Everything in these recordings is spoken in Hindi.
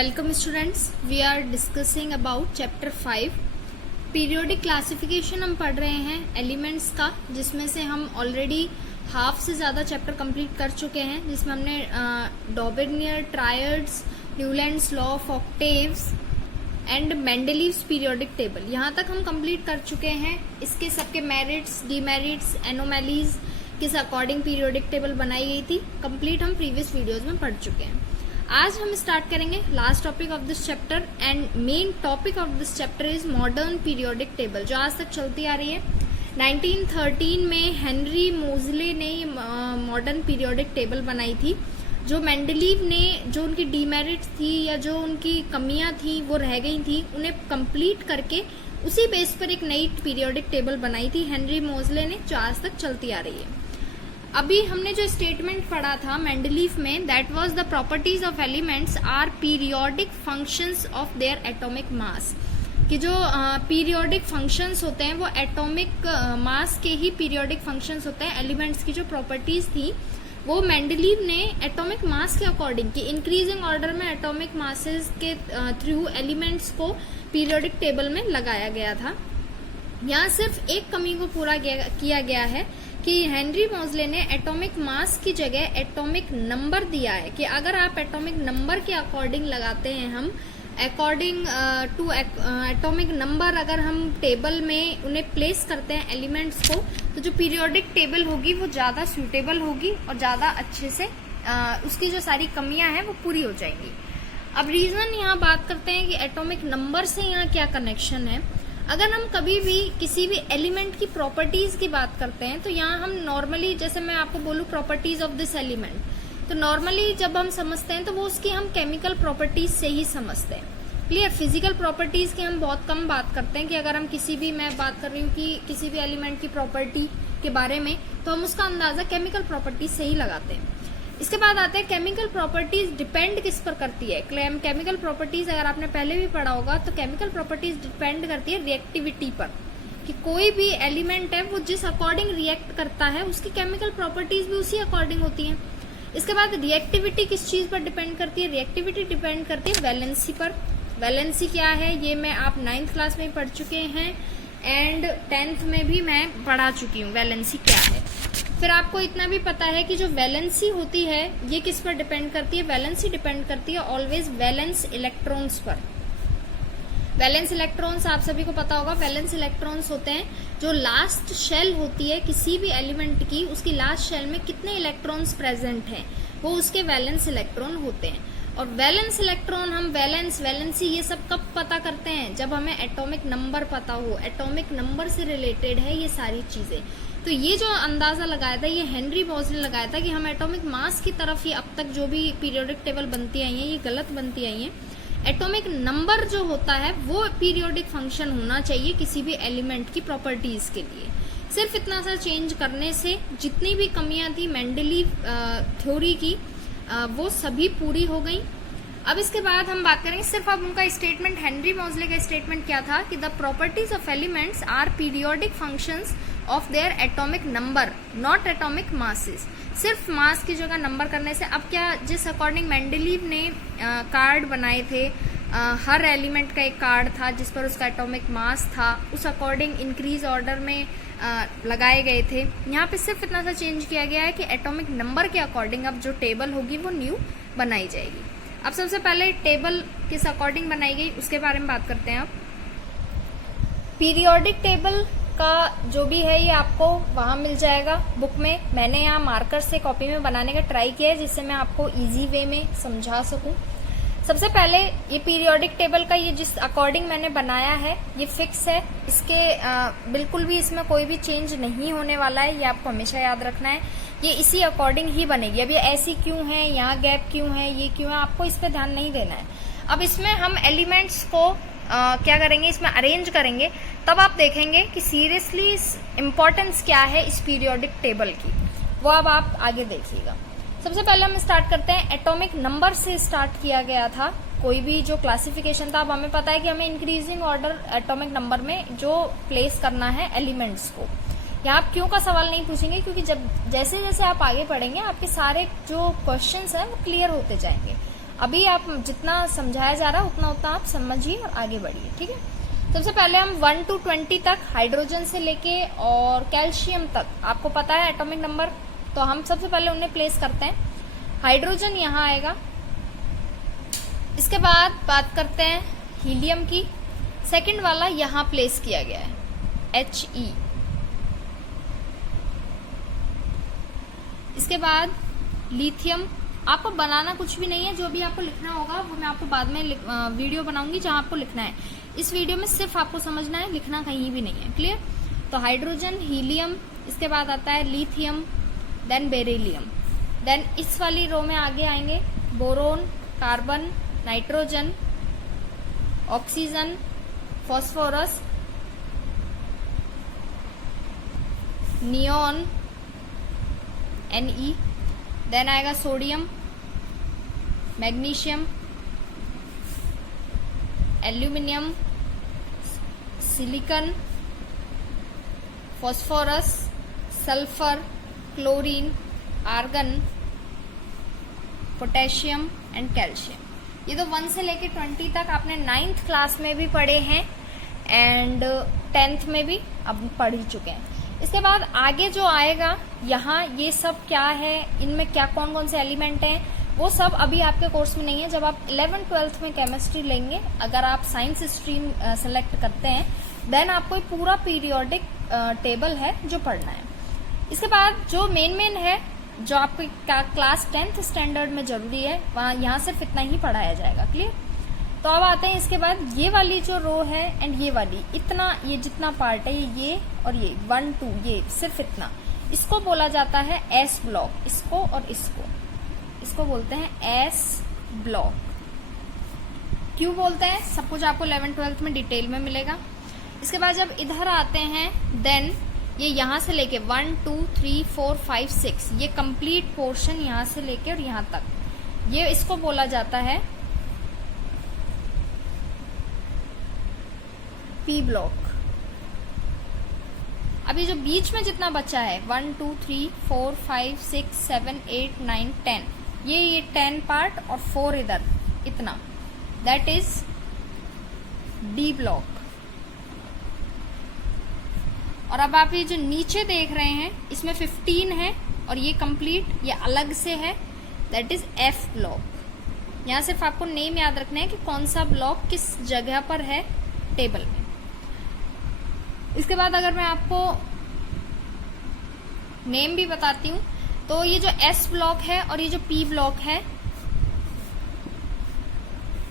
Welcome students, we are discussing about chapter 5 periodic classification. हम पढ़ रहे हैं एलिमेंट्स का, जिसमें से हम ऑलरेडी हाफ से ज़्यादा चैप्टर कंप्लीट कर चुके हैं, जिसमें हमने Dobereiner, triads, Newlands law of octaves and Mendeleev's periodic table, यहाँ तक हम कंप्लीट कर चुके हैं। इसके सबके मेरिट्स, डीमेरिट्स, एनोमैलीज किस अकॉर्डिंग पीरियोडिक टेबल बनाई गई थी, कंप्लीट हम प्रीवियस वीडियोज में पढ़ चुके हैं। आज हम स्टार्ट करेंगे last topic of this chapter and main topic of this chapter is modern periodic table, जो आज तक चलती आ रही है। 1913 में हेनरी मोजले ने मॉडर्न पीरियोडिक टेबल बनाई थी। जो मेंडलीव ने जो उनकी डीमेरिट्स थी या जो उनकी कमियां थी वो रह गई थी, उन्हें कंप्लीट करके उसी बेस पर एक नई पीरियोडिक टेबल बनाई थी हेनरी मोजले ने, जो आज तक चलती आ रही है। अभी हमने जो स्टेटमेंट पढ़ा था मेंडलीव में, that was the properties of elements are periodic functions of their atomic mass, कि जो पीरियोडिक फंक्शंस होते हैं वो एटॉमिक मास के ही पीरियोडिक फंक्शंस होते हैं। एलिमेंट्स की जो प्रॉपर्टीज थी वो मेंडलीव ने एटॉमिक मास के अकॉर्डिंग की, इंक्रीजिंग ऑर्डर में एटॉमिक मासेस के थ्रू एलिमेंट्स को पीरियोडिक टेबल में लगाया गया था। यहाँ सिर्फ एक कमी को पूरा किया गया है कि हेनरी मोजले ने एटॉमिक मास की जगह एटॉमिक नंबर दिया है, कि अगर आप एटॉमिक नंबर के अकॉर्डिंग लगाते हैं, हम अकॉर्डिंग टू एटॉमिक नंबर अगर हम टेबल में उन्हें प्लेस करते हैं एलिमेंट्स को, तो जो पीरियोडिक टेबल होगी वो ज़्यादा सूटेबल होगी और ज़्यादा अच्छे से उसकी जो सारी कमियां हैं वो पूरी हो जाएंगी। अब रीज़न यहाँ बात करते हैं कि एटॉमिक नंबर से यहाँ क्या कनेक्शन है। अगर हम कभी भी किसी भी एलिमेंट की प्रॉपर्टीज की बात करते हैं, तो यहाँ हम नॉर्मली, जैसे मैं आपको बोलूँ प्रॉपर्टीज ऑफ दिस एलिमेंट, तो नॉर्मली जब हम समझते हैं तो वो उसकी हम केमिकल प्रॉपर्टीज से ही समझते हैं। क्लियर, फिजिकल प्रॉपर्टीज की हम बहुत कम बात करते हैं, कि अगर हम किसी भी, मैं बात कर रही हूँ कि किसी भी एलिमेंट की प्रॉपर्टी के बारे में, तो हम उसका अंदाजा केमिकल प्रॉपर्टीज से ही लगाते हैं। इसके बाद आते हैं केमिकल प्रॉपर्टीज डिपेंड किस पर करती है। केमिकल प्रॉपर्टीज अगर आपने पहले भी पढ़ा होगा, तो केमिकल प्रॉपर्टीज डिपेंड करती है रिएक्टिविटी पर, कि कोई भी एलिमेंट है वो जिस अकॉर्डिंग रिएक्ट करता है उसकी केमिकल प्रॉपर्टीज भी उसी अकॉर्डिंग होती हैं। इसके बाद रिएक्टिविटी किस चीज पर डिपेंड करती है, रिएक्टिविटी डिपेंड करती है वैलेंसी पर। वैलेंसी क्या है ये मैं आप 9th क्लास में पढ़ चुके हैं एंड 10th में भी मैं पढ़ा चुकी हूँ वैलेंसी क्या है। फिर आपको इतना भी पता है कि जो वैलेंसी होती है ये किस पर डिपेंड करती है, वैलेंसी डिपेंड करती है ऑलवेज वैलेंस इलेक्ट्रॉन्स पर। वैलेंस इलेक्ट्रॉन्स आप सभी को पता होगा, वैलेंस इलेक्ट्रॉन्स होते हैं जो लास्ट शेल होती है किसी भी एलिमेंट की, उसकी लास्ट शेल में कितने इलेक्ट्रॉन्स प्रेजेंट हैं वो उसके वैलेंस इलेक्ट्रॉन होते हैं। और वैलेंस इलेक्ट्रॉन हम वैलेंसी ये सब कब पता करते हैं, जब हमें एटॉमिक नंबर पता हो, एटॉमिक नंबर से रिलेटेड है ये सारी चीजें। तो ये जो अंदाजा लगाया था ये हेनरी मोजले लगाया था कि हम एटॉमिक मास की तरफ ही अब तक जो भी पीरियोडिक टेबल बनती आई है ये गलत बनती आई है। एटॉमिक नंबर जो होता है वो पीरियोडिक फंक्शन होना चाहिए किसी भी एलिमेंट की प्रॉपर्टीज के लिए। सिर्फ इतना सा चेंज करने से जितनी भी कमियां थी मेंडलीव थ्योरी की वो सभी पूरी हो गई। अब इसके बाद हम बात करेंगे सिर्फ अब उनका स्टेटमेंट, हेनरी मोजले का स्टेटमेंट क्या था कि the properties of elements are periodic functions of their atomic number not atomic masses. सिर्फ मास की जगह नंबर करने से, अब क्या, जिस अकॉर्डिंग मेंडलीव ने कार्ड बनाए थे, हर एलिमेंट का एक कार्ड था जिस पर उसका एटॉमिक मास था, उस अकॉर्डिंग इंक्रीज ऑर्डर में लगाए गए थे। यहाँ पे सिर्फ इतना सा चेंज किया गया है कि एटॉमिक नंबर के अकॉर्डिंग अब जो टेबल होगी वो न्यू बनाई जाएगी। अब सबसे पहले टेबल किस अकॉर्डिंग बनाई गई उसके बारे में बात करते हैं। अब पीरियोडिक टेबल का जो भी है ये आपको वहां मिल जाएगा बुक में। मैंने यहाँ मार्कर से कॉपी में बनाने का ट्राई किया है जिससे मैं आपको इजी वे में समझा सकूं। सबसे पहले ये पीरियोडिक टेबल का ये जिस अकॉर्डिंग मैंने बनाया है ये फिक्स है, इसके बिल्कुल भी इसमें कोई भी चेंज नहीं होने वाला है, ये आपको हमेशा याद रखना है। ये इसी अकॉर्डिंग ही बनेगी। अब ये ऐसी क्यों है, यहाँ गैप क्यों है, ये क्यों है, आपको इस पर ध्यान नहीं देना है। अब इसमें हम एलिमेंट्स को क्या करेंगे, इसमें अरेंज करेंगे, तब आप देखेंगे कि सीरियसली इम्पोर्टेंस क्या है इस पीरियोडिक टेबल की, वो अब आप आगे देखिएगा। सबसे पहले हम स्टार्ट करते हैं, एटॉमिक नंबर से स्टार्ट किया गया था कोई भी जो क्लासिफिकेशन था। अब हमें पता है कि हमें इंक्रीजिंग ऑर्डर एटॉमिक नंबर में जो प्लेस करना है एलिमेंट्स को। यहाँ आप क्यों का सवाल नहीं पूछेंगे, क्योंकि जब जैसे जैसे आप आगे पढ़ेंगे आपके सारे जो क्वेश्चंस हैं वो क्लियर होते जाएंगे। अभी आप जितना समझाया जा रहा है उतना उतना आप समझिए और आगे बढ़िए, ठीक है। सबसे पहले हम 1 to 20 तक हाइड्रोजन से लेके और कैल्शियम तक आपको पता है एटॉमिक नंबर, तो हम सबसे पहले उन्हें प्लेस करते हैं। हाइड्रोजन यहाँ आएगा। इसके बाद बात करते हैं हीलियम की। सेकंड वाला यहाँ प्लेस किया गया है, He। इसके बाद लिथियम। आपको बनाना कुछ भी नहीं है, जो भी आपको लिखना होगा वो मैं आपको बाद में वीडियो बनाऊंगी जहां आपको लिखना है। इस वीडियो में सिर्फ आपको समझना है, लिखना कहीं भी नहीं है, क्लियर। तो हाइड्रोजन, हीलियम, इसके बाद आता है लिथियम, देन बेरिलियम। देन इस वाली रो में आगे आएंगे boron, carbon, nitrogen, oxygen, phosphorus, neon, Ne। Then आएगा sodium, magnesium, aluminium, silicon, phosphorus, sulphur, chlorine, argon, potassium and calcium. ये तो 1 से लेके 20 तक आपने 9th क्लास में भी पढ़े हैं एंड 10th में भी अब पढ़ ही चुके हैं। इसके बाद आगे जो आएगा यहाँ, ये सब क्या है, इनमें क्या कौन कौन से एलिमेंट हैं, वो सब अभी आपके कोर्स में नहीं है। जब आप 11th-12th में केमिस्ट्री लेंगे, अगर आप साइंस स्ट्रीम सेलेक्ट करते हैं, देन आपको एक पूरा पीरियोडिक टेबल है जो पढ़ना है। इसके बाद जो मेन है, जो आपको क्लास 10th स्टैंडर्ड में जरूरी है, वहाँ यहाँ सिर्फ इतना ही पढ़ाया जाएगा, क्लियर। तो अब आते हैं इसके बाद ये वाली जो रो है एंड ये वाली, इतना ये जितना पार्ट है ये और ये 1 2 ये सिर्फ इतना, इसको बोला जाता है एस ब्लॉक। इसको और इसको बोलते हैं एस ब्लॉक। क्यों बोलते हैं, सब कुछ आपको 11th-12th में डिटेल में मिलेगा। इसके बाद जब इधर आते हैं, देन ये यहाँ से लेके 1 2 3 4 5 6 ये कंप्लीट पोर्शन यहाँ से लेके और यहाँ तक, ये इसको बोला जाता है पी ब्लॉक। अभी जो बीच में जितना बचा है 1 2 3 4 5 6 7 8 9 10, ये 10 पार्ट और 4 इधर, इतना, दैट इज डी ब्लॉक। और अब आप ये जो नीचे देख रहे हैं, इसमें 15 है और ये कंप्लीट, ये अलग से है, दैट इज एफ ब्लॉक। यहां सिर्फ आपको नेम याद रखना है कि कौन सा ब्लॉक किस जगह पर है टेबल में। इसके बाद अगर मैं आपको नेम भी बताती हूँ, तो ये जो एस ब्लॉक है और ये जो पी ब्लॉक है,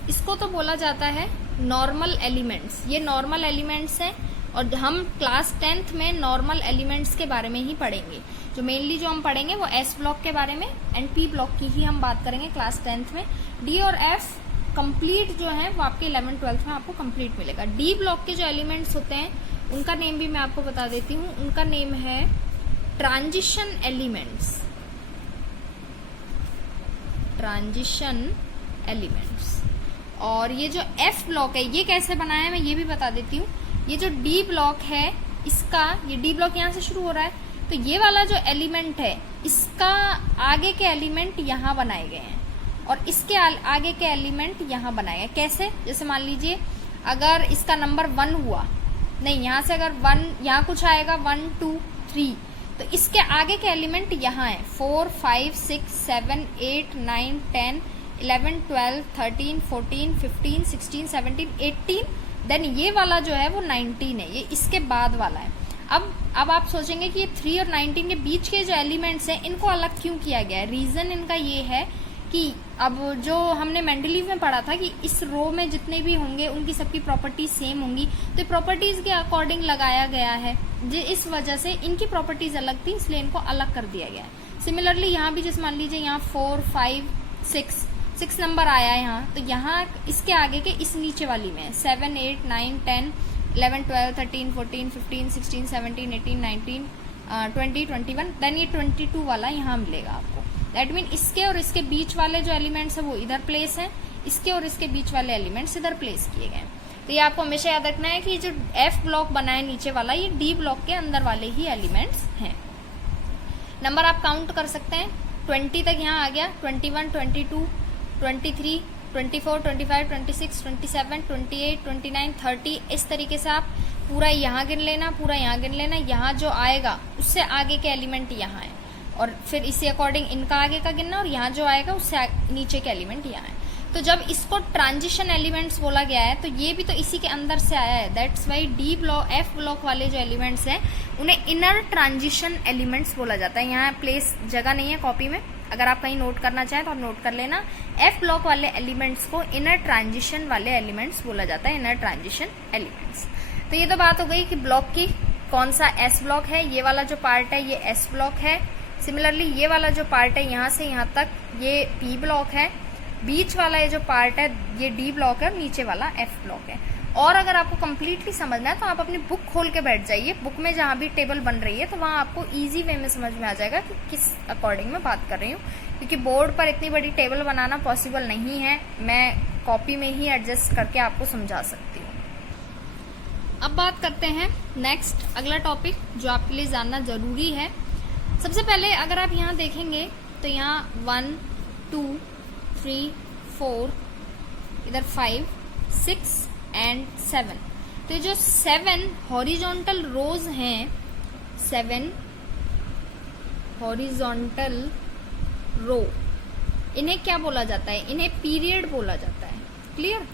इसको तो बोला जाता है नॉर्मल एलिमेंट्स। ये नॉर्मल एलिमेंट्स हैं और हम क्लास 10th में नॉर्मल एलिमेंट्स के बारे में ही पढ़ेंगे। जो मेनली जो हम पढ़ेंगे वो एस ब्लॉक के बारे में एंड पी ब्लॉक की ही हम बात करेंगे क्लास 10th में। डी और एफ कंप्लीट जो है वो आपके 11th-12th में आपको कंप्लीट मिलेगा। डी ब्लॉक के जो एलिमेंट्स होते हैं उनका नेम भी मैं आपको बता देती हूँ, उनका नेम है ट्रांजिशन एलिमेंट्स। Transition elements. और ये जो एफ ब्लॉक है ये कैसे बना है मैं ये भी बता देती हूँ। ये जो डी ब्लॉक है इसका, ये डी ब्लॉक यहाँ से शुरू हो रहा है, तो ये वाला जो एलिमेंट है इसका आगे के एलिमेंट यहाँ बनाए गए हैं और इसके आगे के एलिमेंट यहाँ बनाए गए। कैसे, जैसे मान लीजिए अगर इसका नंबर 1 हुआ, नहीं यहाँ से अगर 1 यहाँ कुछ आएगा 1 2 3, तो इसके आगे के एलिमेंट यहाँ है 4 5 6 7 8 9 10 11 12 13 14 15 16 17 18, देन ये वाला जो है वो 19 है, ये इसके बाद वाला है। अब आप सोचेंगे कि ये 3 और 19 के बीच के जो एलिमेंट्स हैं इनको अलग क्यों किया गया है। रीजन इनका ये है कि अब जो हमने मेंडलीव में पढ़ा था कि इस रो में जितने भी होंगे उनकी सबकी प्रॉपर्टीज सेम होंगी, तो प्रॉपर्टीज के अकॉर्डिंग लगाया गया है। इस वजह से इनकी प्रॉपर्टीज अलग थी, इसलिए इनको अलग कर दिया गया है। सिमिलरली यहाँ भी जैसे मान लीजिए यहाँ 4 5 6 नंबर आया है यहाँ, तो यहाँ इसके आगे के इस नीचे वाली में 7 8 9 10 11 12 13 14 15 16 17 18 19 20 21, देन ये 22 वाला यहाँ मिलेगा आपको। दैट मीन इसके और इसके बीच वाले जो एलिमेंट्स है वो इधर प्लेस हैं, इसके और इसके बीच वाले एलिमेंट्स इधर प्लेस किए गए। तो ये आपको हमेशा याद रखना है कि जो एफ ब्लॉक बना है नीचे वाला, ये डी ब्लॉक के अंदर वाले ही एलिमेंट्स हैं। नंबर आप काउंट कर सकते हैं, 20 तक यहाँ आ गया, 21 22 23, 24, 25, 26, 27, 28, 29, 30 इस तरीके से आप पूरा यहाँ गिन लेना, पूरा यहाँ गिन लेना। यहाँ जो आएगा उससे आगे के एलिमेंट यहाँ है और फिर इसी अकॉर्डिंग इनका आगे का गिनना और यहाँ जो आएगा उससे नीचे के एलिमेंट यहाँ है। तो जब इसको ट्रांजिशन एलिमेंट्स बोला गया है तो ये भी तो इसी के अंदर से आया है। That's why D block F block वाले जो एलिमेंट्स हैं उन्हें इनर ट्रांजिशन एलिमेंट्स बोला जाता है। यहाँ प्लेस जगह नहीं है कॉपी में, अगर आप कहीं नोट करना चाहें तो आप नोट कर लेना। एफ ब्लॉक वाले एलिमेंट्स को इनर ट्रांजिशन वाले एलिमेंट्स बोला जाता है, इनर ट्रांजिशन एलिमेंट्स। तो ये तो बात हो गई कि ब्लॉक की कौन सा एस ब्लॉक है। ये वाला जो पार्ट है ये एस ब्लॉक है। सिमिलरली ये वाला जो पार्ट है यहाँ से यहाँ तक ये पी ब्लॉक है। बीच वाला ये जो पार्ट है ये डी ब्लॉक है और नीचे वाला एफ ब्लॉक है। और अगर आपको कंप्लीटली समझना है तो आप अपनी बुक खोल के बैठ जाइए। बुक में जहाँ भी टेबल बन रही है तो वहाँ आपको इजी वे में समझ में आ जाएगा कि किस अकॉर्डिंग मैं बात कर रही हूँ, क्योंकि बोर्ड पर इतनी बड़ी टेबल बनाना पॉसिबल नहीं है। मैं कॉपी में ही एडजस्ट करके आपको समझा सकती हूँ। अब बात करते हैं नेक्स्ट अगला टॉपिक जो आपके लिए जानना जरूरी है। सबसे पहले अगर आप यहाँ देखेंगे तो यहाँ 1, 2, 3, 4, इधर 5, 6 एंड 7। तो ये जो 7 हॉरिजॉन्टल रोज हैं, 7 हॉरिजॉन्टल रो, इन्हें क्या बोला जाता है? इन्हें पीरियड बोला जाता है। क्लियर?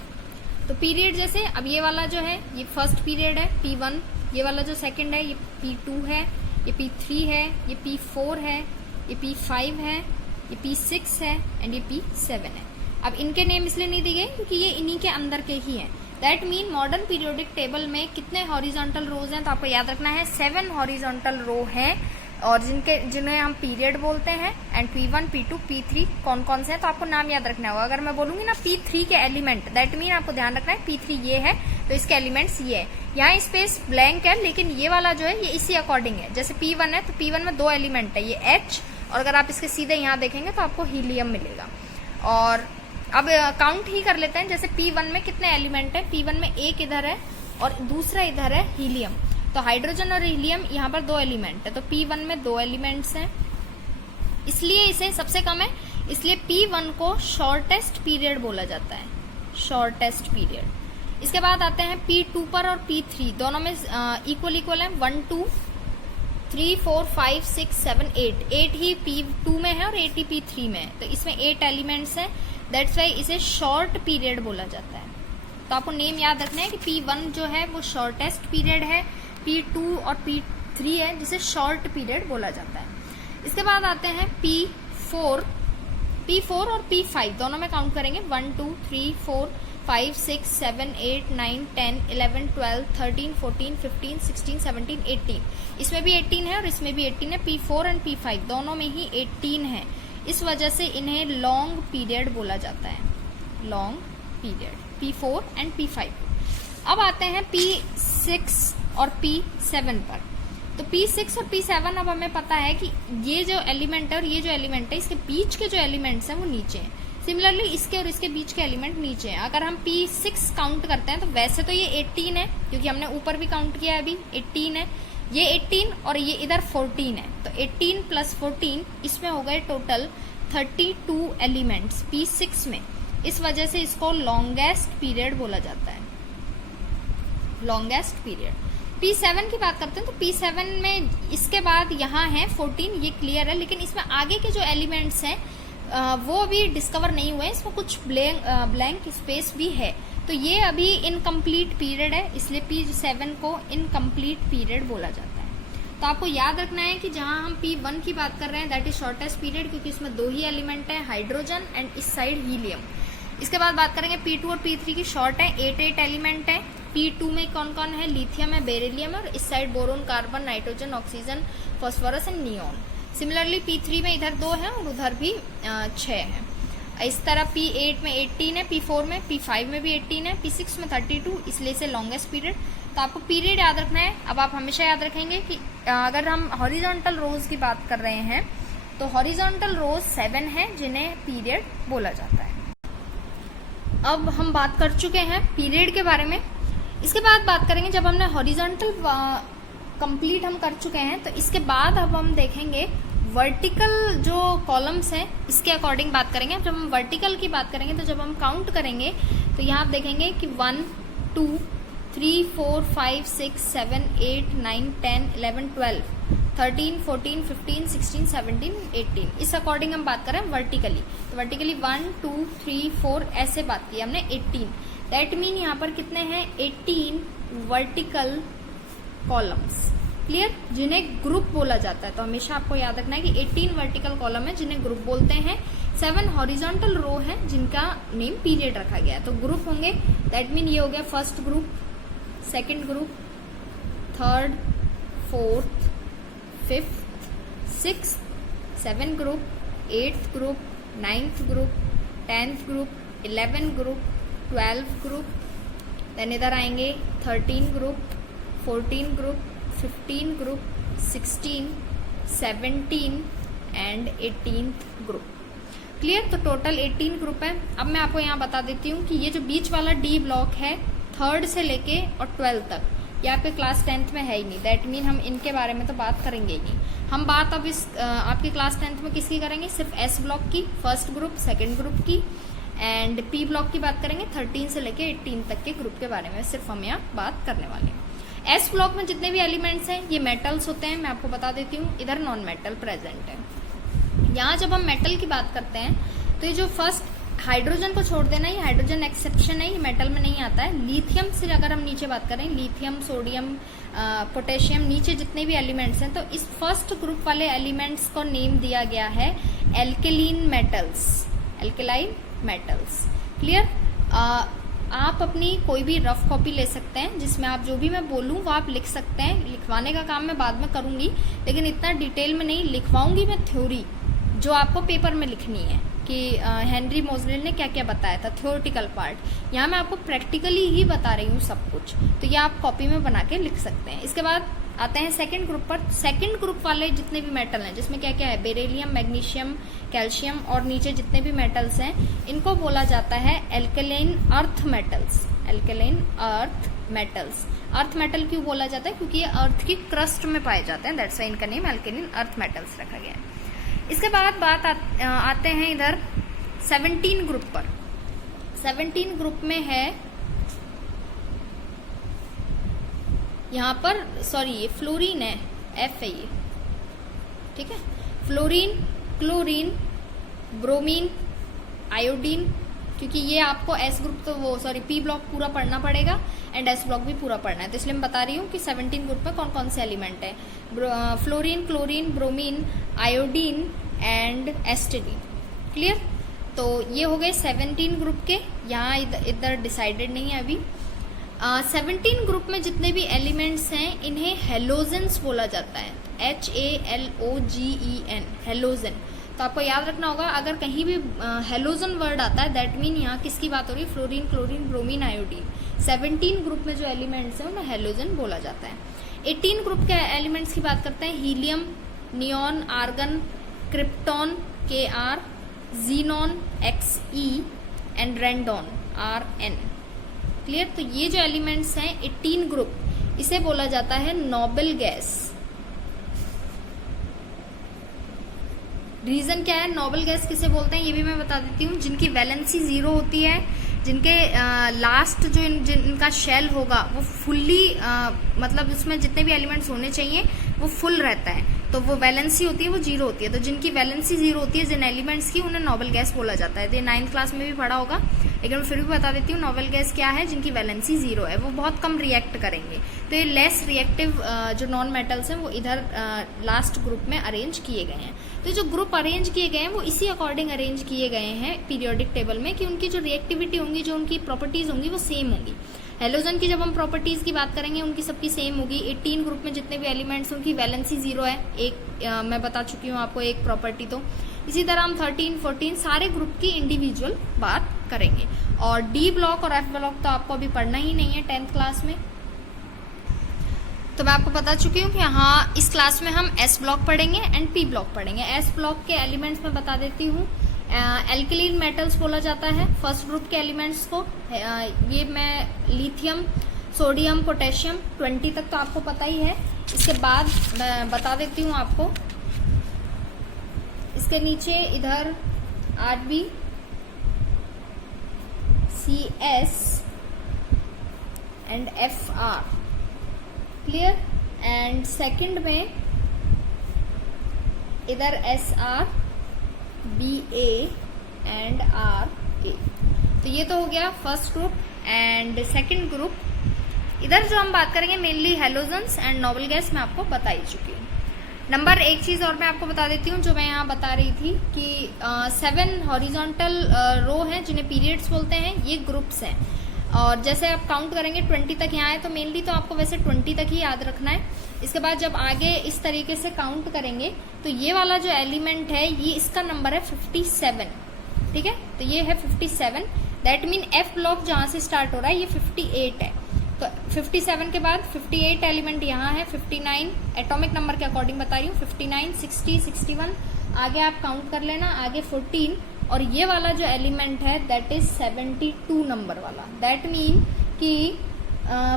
तो पीरियड जैसे अब ये वाला जो है ये फर्स्ट पीरियड है P1, ये वाला जो सेकंड है ये P2 है, ये P3 है, ये P4 है, ये P5 है, ये P6 है एंड ये P7 है। अब इनके नेम इसलिए नहीं दिए गए क्योंकि ये इन्हीं के अंदर के ही हैं। That mean modern periodic table में कितने हॉरिजॉन्टल रोज हैं? तो आपको याद रखना है 7 हॉरिजॉन्टल रो हैं और जिन्हें हम पीरियड बोलते हैं। एंड P1, P2, P3 कौन कौन से हैं तो आपको नाम याद रखना होगा। अगर मैं बोलूंगी ना P3 के एलिमेंट, दैट मीन आपको ध्यान रखना है P3 ये है तो इसके एलिमेंट्स ये है। यहाँ स्पेस ब्लैंक है लेकिन ये वाला जो है ये इसी अकॉर्डिंग है। जैसे P1 है तो P1 में 2 एलिमेंट है, ये H, और अगर आप इसके सीधे यहाँ देखेंगे तो आपको हीलियम मिलेगा। और अब काउंट ही कर लेते हैं। जैसे P1 में कितने एलिमेंट है? P1 में एक इधर है और दूसरा इधर है हीलियम। तो हाइड्रोजन और हीलियम यहाँ पर 2 एलिमेंट है, तो P1 में 2 एलिमेंट्स हैं, इसलिए इसे सबसे कम है, इसलिए P1 को शॉर्टेस्ट पीरियड बोला जाता है, शॉर्टेस्ट पीरियड। इसके बाद आते हैं P2 पर और P3 दोनों में इक्वल है। 1, 2, 3, 4, 5, 6, 7, 8 ही P2 में है और 8 ही P3 में है, तो इसमें 8 एलिमेंट्स हैं। दैट्स वाई इसे शॉर्ट पीरियड बोला जाता है। तो आपको नेम याद रखना है कि P1 जो है वो शॉर्टेस्ट पीरियड है, P2 और P3 है जिसे शॉर्ट पीरियड बोला जाता है। इसके बाद आते हैं P4 और P5 दोनों में काउंट करेंगे। 1, 2, 3, 4, 5, 6, 7, 8, 9, 10, 11, 12, 13, 14, 15, 16, 17, 18। इसमें भी 18 है और इसमें भी 18 है। P4 एंड P5 दोनों में ही 18 है, इस वजह से इन्हें लॉन्ग पीरियड बोला जाता है, long period P4 and P5। अब आते हैं P6 और P7 पर। तो P6 और P7 अब हमें पता है कि ये जो एलिमेंट है और ये जो एलिमेंट है इसके बीच के जो एलिमेंट्स हैं वो नीचे हैं। सिमिलरली इसके और इसके बीच के एलिमेंट नीचे हैं। अगर हम P6 काउंट करते हैं तो वैसे तो ये 18 है क्योंकि हमने ऊपर भी काउंट किया है, अभी 18 है, ये 18 और ये इधर 14 है, तो 18 प्लस 14 इसमें हो गए टोटल 32 एलिमेंट्स P6 में। इस वजह से इसको लॉन्गेस्ट पीरियड बोला जाता है, लॉन्गेस्ट पीरियड। P7 की बात करते हैं तो P7 में इसके बाद यहाँ है 14, ये क्लियर है, लेकिन इसमें आगे के जो एलिमेंट्स हैं वो अभी डिस्कवर नहीं हुए, इसमें कुछ ब्लैंक स्पेस भी है, तो ये अभी इनकम्प्लीट पीरियड है, इसलिए P7 को इनकम्प्लीट पीरियड बोला जाता है। तो आपको याद रखना है कि जहां हम P1 की बात कर रहे हैं दैट इज शॉर्टेस्ट पीरियड क्योंकि इसमें 2 ही एलिमेंट है, हाइड्रोजन एंड इस साइड हीलियम। इसके बाद बात करेंगे P2 और P3 की, शॉर्ट है, 8 एलिमेंट है। P2 में कौन कौन है? लिथियम है, बेरिलियम है और इस side boron, carbon, nitrogen, oxygen, phosphorus and neon. Similarly P3 में इधर 2 है और उधर भी 6 है। इस तरह P8 में 18 है, P4 में, P5 में भी 18 है, P6 में 32, इसलिए इसे लॉन्गेस्ट पीरियड। तो आपको पीरियड याद रखना है। अब आप हमेशा याद रखेंगे कि अगर हम हॉरिजॉन्टल रोज की बात कर रहे हैं तो हॉरिजॉन्टल रोज 7 है जिन्हें पीरियड बोला जाता है। अब हम बात कर चुके हैं पीरियड के बारे में। इसके बाद बात करेंगे, जब हमने हॉरिजॉन्टल कंप्लीट हम कर चुके हैं तो इसके बाद अब हम देखेंगे वर्टिकल जो कॉलम्स हैं इसके अकॉर्डिंग बात करेंगे। जब हम वर्टिकल की बात करेंगे तो जब हम काउंट करेंगे तो यहाँ आप देखेंगे कि 1 2 3 4 5 6 7 8 9 10 11 12 13 14 15 16 17 18 इस अकॉर्डिंग हम बात करें वर्टिकली। तो वर्टिकली 1 2 3 4 ऐसे बात की हमने 18। दैट मीन यहाँ पर कितने हैं 18 वर्टिकल कॉलम्स। क्लियर, जिन्हें ग्रुप बोला जाता है। तो हमेशा आपको याद रखना है कि 18 वर्टिकल कॉलम है जिन्हें ग्रुप बोलते हैं। 7 हॉरिजॉन्टल रो है जिनका नेम पीरियड रखा गया है। तो ग्रुप होंगे, दैट मीन ये हो गया first group, second group, third, fourth, fifth, sixth, 7th group, 8th group, 9th group, 10th group, 11th group, 12th group, then इधर आएंगे 13 group, 14 group, 15 group, 16, 17 and 18th group. Clear, तो टोटल 18 ग्रुप है। अब मैं आपको यहाँ बता देती हूँ कि ये जो बीच वाला डी ब्लॉक है 3rd से लेके और 12th तक, ये आपके क्लास 10th में है ही नहीं। दैट मीन हम इनके बारे में तो बात करेंगे ही नहीं। हम बात अब इस आपकी क्लास 10th में किसकी करेंगे, सिर्फ एस ब्लॉक की, फर्स्ट ग्रुप, सेकेंड ग्रुप की, एंड पी ब्लॉक की बात करेंगे 13 से लेके 18 तक के ग्रुप के बारे में सिर्फ हम यहाँ बात करने वाले हैं। एस ब्लॉक में जितने भी एलिमेंट्स हैं ये मेटल्स होते हैं। मैं आपको बता देती हूँ, इधर नॉन मेटल प्रेजेंट है। यहाँ जब हम मेटल की बात करते हैं तो ये जो फर्स्ट हाइड्रोजन को छोड़ देना, ये हाइड्रोजन एक्सेप्शन है, ये मेटल में नहीं आता है। लिथियम से अगर हम नीचे बात करें, लिथियम, सोडियम, पोटेशियम, नीचे जितने भी एलिमेंट्स हैं, तो इस फर्स्ट ग्रुप वाले एलिमेंट्स को नेम दिया गया है एल्केलीन मेटल्स, एल्केलाइन मेटल्स। क्लियर, आप अपनी कोई भी रफ कॉपी ले सकते हैं जिसमें आप जो भी मैं बोलूँ वो आप लिख सकते हैं। लिखवाने का काम मैं बाद में करूँगी, लेकिन इतना डिटेल में नहीं लिखवाऊंगी मैं। थ्योरी जो आपको पेपर में लिखनी है कि हेनरी मोजले ने क्या क्या बताया था, थ्योरेटिकल पार्ट, यहाँ मैं आपको प्रैक्टिकली ही बता रही हूँ सब कुछ। तो ये आप कॉपी में बना के लिख सकते हैं। इसके बाद आते हैं सेकंड ग्रुप पर। सेकंड ग्रुप वाले जितने भी मेटल हैं, जिसमें क्या क्या है, बेरिलियम, मैग्नीशियम, कैल्शियम और नीचे जितने भी मेटल्स हैं, इनको बोला जाता है alkaline earth metals. Alkaline earth metals. Earth metal क्यों बोला जाता है, क्योंकि ये अर्थ की क्रस्ट में पाए जाते हैं, दैट्स व्हाई इनका नेम एल्केलाइन अर्थ मेटल्स रखा गया है। इसके बाद आते हैं इधर 17 ग्रुप पर। 17 ग्रुप में है यहाँ पर, सॉरी ये फ्लोरीन है, एफ है ये, ठीक है। फ्लोरीन, क्लोरीन, ब्रोमीन, आयोडीन, क्योंकि ये आपको एस ग्रुप तो वो सॉरी पी ब्लॉक पूरा पढ़ना पड़ेगा एंड एस ब्लॉक भी पूरा पढ़ना है, तो इसलिए मैं बता रही हूँ कि 17 ग्रुप में कौन कौन से एलिमेंट है। Fluorine, chlorine, bromine, iodine and astatine. Clear, तो ये हो गए 17 ग्रुप के। यहाँ इधर डिसाइडेड नहीं है अभी। 17 ग्रुप में जितने भी एलिमेंट्स हैं इन्हें हेलोजेंस बोला जाता है, HALOGEN, हेलोजन। तो आपको याद रखना होगा, अगर कहीं भी हेलोजन वर्ड आता है दैट मीन यहाँ किसकी बात हो रही है, fluorine, chlorine, bromine, iodine. 17 group में जो एलिमेंट्स हैं उन्हें हेलोजन बोला जाता है। 18 ग्रुप के एलिमेंट्स की बात करते हैं, helium, neon, argon, krypton, Kr, xenon, Xe and radon, Rn। Clear, तो ये जो एलिमेंट्स हैं 18 ग्रुप, इसे बोला जाता है नोबल गैस। रीजन क्या है, नोबल गैस किसे बोलते हैं ये भी मैं बता देती हूँ। जिनकी वैलेंसी 0 होती है, जिनके लास्ट जो जिनका शेल होगा वो फुल्ली मतलब उसमें जितने भी एलिमेंट्स होने चाहिए वो फुल रहता है, तो वो वैलेंसी होती है वो 0 होती है। तो जिनकी वैलेंसी 0 होती है जिन एलिमेंट्स की, उन्हें नोबल गैस बोला जाता है। तो ये 9th क्लास में भी पढ़ा होगा, लेकिन मैं फिर भी बता देती हूँ नोबल गैस क्या है। जिनकी वैलेंसी 0 है वो बहुत कम रिएक्ट करेंगे, तो ये लेस रिएक्टिव जो नॉन मेटल्स हैं वो इधर लास्ट ग्रुप में अरेंज किए गए हैं। तो जो ग्रुप अरेंज किए गए हैं वो इसी अकॉर्डिंग अरेंज किए गए हैं पीरियोडिक टेबल में, कि उनकी जो रिएक्टिविटी होंगी, जो उनकी प्रॉपर्टीज होंगी वो सेम होंगी। हेलोजन की जब हम प्रॉपर्टीज की बात करेंगे उनकी सबकी सेम होगी। 18 ग्रुप में जितने भी एलिमेंट्स उनकी वैलेंसी 0 है, एक मैं बता चुकी हूँ आपको एक प्रॉपर्टी। तो इसी तरह हम 13, 14 सारे ग्रुप की इंडिविजुअल बात करेंगे। और डी ब्लॉक और एफ ब्लॉक तो आपको अभी पढ़ना ही नहीं है 10th क्लास में। तो मैं आपको बता चुकी हूँ कि हाँ इस क्लास में हम एस ब्लॉक पढ़ेंगे एंड पी ब्लॉक पढ़ेंगे। एस ब्लॉक के एलिमेंट्स में बता देती हूँ, एल्कलीन मेटल्स बोला जाता है फर्स्ट ग्रुप के एलिमेंट्स को। ये मैं लिथियम, सोडियम, पोटेशियम 20 तक तो आपको पता ही है। इसके बाद मैं बता देती हूँ आपको इसके नीचे इधर RB, CS and FR, clear. And second में इधर SR, BA एंड RA। तो ये तो हो गया first group. And second group इधर जो हम बात करेंगे mainly halogens and noble gas मैं आपको बता ही चुकी हूँ। नंबर एक चीज और मैं आपको बता देती हूँ जो मैं यहाँ बता रही थी कि 7 हॉरिजॉन्टल रो हैं जिन्हें पीरियड्स बोलते हैं, ये ग्रुप्स हैं। और जैसे आप काउंट करेंगे 20 तक यहाँ है तो मेनली तो आपको वैसे 20 तक ही याद रखना है। इसके बाद जब आगे इस तरीके से काउंट करेंगे तो ये वाला जो एलिमेंट है ये इसका नंबर है 57, ठीक है। तो ये है 57, दैट मीन F ब्लॉक जहां से स्टार्ट हो रहा है ये 58 है। तो 57 के बाद 58 एलिमेंट यहाँ है, 59 एटॉमिक नंबर के अकॉर्डिंग बता रही हूँ, 59, 60, 61, आगे आप काउंट कर लेना, आगे 14, और ये वाला जो एलिमेंट है दैट इज 72 नंबर वाला। दैट मीन कि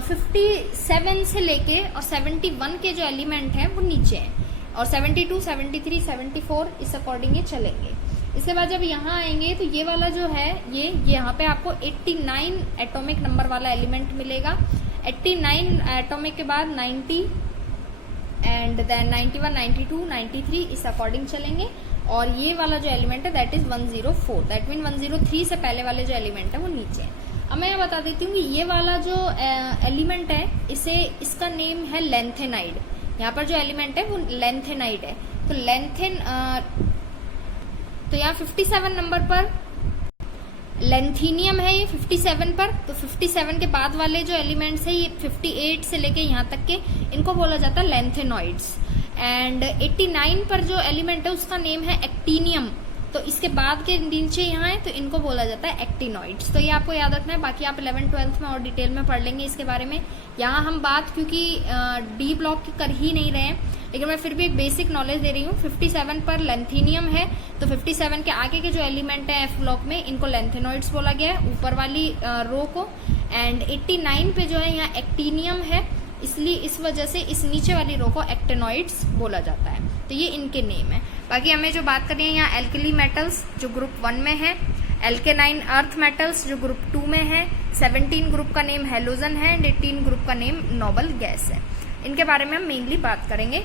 57 से लेके और 71 के जो एलिमेंट हैं वो नीचे हैं, और 72, 73, 74 इस अकॉर्डिंग ये चलेंगे। इसके बाद जब यहाँ आएंगे तो ये वाला जो है ये यहाँ पे आपको 89 एटॉमिक नंबर वाला एलिमेंट मिलेगा। 89 एटॉमिक के बाद 90 एंड देन 91, 92, 93 इस अकॉर्डिंग चलेंगे। और ये वाला जो एलिमेंट है दैट इज 104, दैट मीन 103 से पहले वाले जो एलिमेंट है वो नीचे है। अब मैं ये बता देती हूँ कि ये वाला जो एलिमेंट है इसका नेम है लेंथेनाइड। यहाँ पर जो एलिमेंट है वो लेंथेनाइड है। तो तो यहाँ 57 नंबर पर लेंथीनियम है, ये 57 पर। तो 57 के बाद वाले जो एलिमेंट्स है ये 58 से लेके यहाँ तक के इनको बोला जाता है लेंथेनॉइड्स। एंड 89 पर जो एलिमेंट है उसका नेम है एक्टीनियम। तो इसके बाद के नीचे यहाँ है तो इनको बोला जाता है एक्टिनॉइड्स। तो ये आपको याद रखना है, बाकी आप 11th-12th में और डिटेल में पढ़ लेंगे इसके बारे में। यहाँ हम बात क्योंकि डी ब्लॉक की कर ही नहीं रहे हैं, लेकिन मैं फिर भी एक बेसिक नॉलेज दे रही हूँ। 57 पर लेंथीनियम है, तो 57 के आगे के जो एलिमेंट है एफ ब्लॉक में इनको लेंथेनॉइड्स बोला गया है, ऊपर वाली रो को। एंड 89 पे जो है यहाँ एक्टीनियम है, इसलिए इस वजह से इस नीचे वाली रो को एक्टेनॉइड्स बोला जाता है। तो ये इनके नेम है। बाकी हमें जो बात करनी है यहाँ एल्कली मेटल्स जो ग्रुप 1 में है, एल्केनाइन अर्थ मेटल्स जो ग्रुप 2 में है, 17 ग्रुप का नेम हेलोजन है एंड 18 ग्रुप का नेम नोबल गैस है। इनके बारे में हम मेनली बात करेंगे।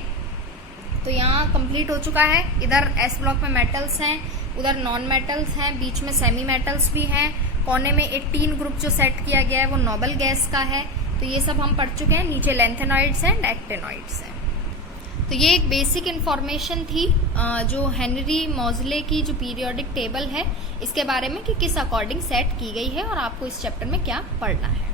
तो यहाँ कंप्लीट हो चुका है। इधर एस ब्लॉक में मेटल्स हैं, उधर नॉन मेटल्स हैं, बीच में सेमी मेटल्स भी हैं, कोने में 18 ग्रुप जो सेट किया गया है वो नोबल गैस का है। तो ये सब हम पढ़ चुके हैं। नीचे लेंथेनॉइड्स एंड एक्टेनॉइड्स हैं। तो ये एक बेसिक इन्फॉर्मेशन थी जो हेनरी मोज़ले की जो पीरियोडिक टेबल है इसके बारे में कि किस अकॉर्डिंग सेट की गई है और आपको इस चैप्टर में क्या पढ़ना है।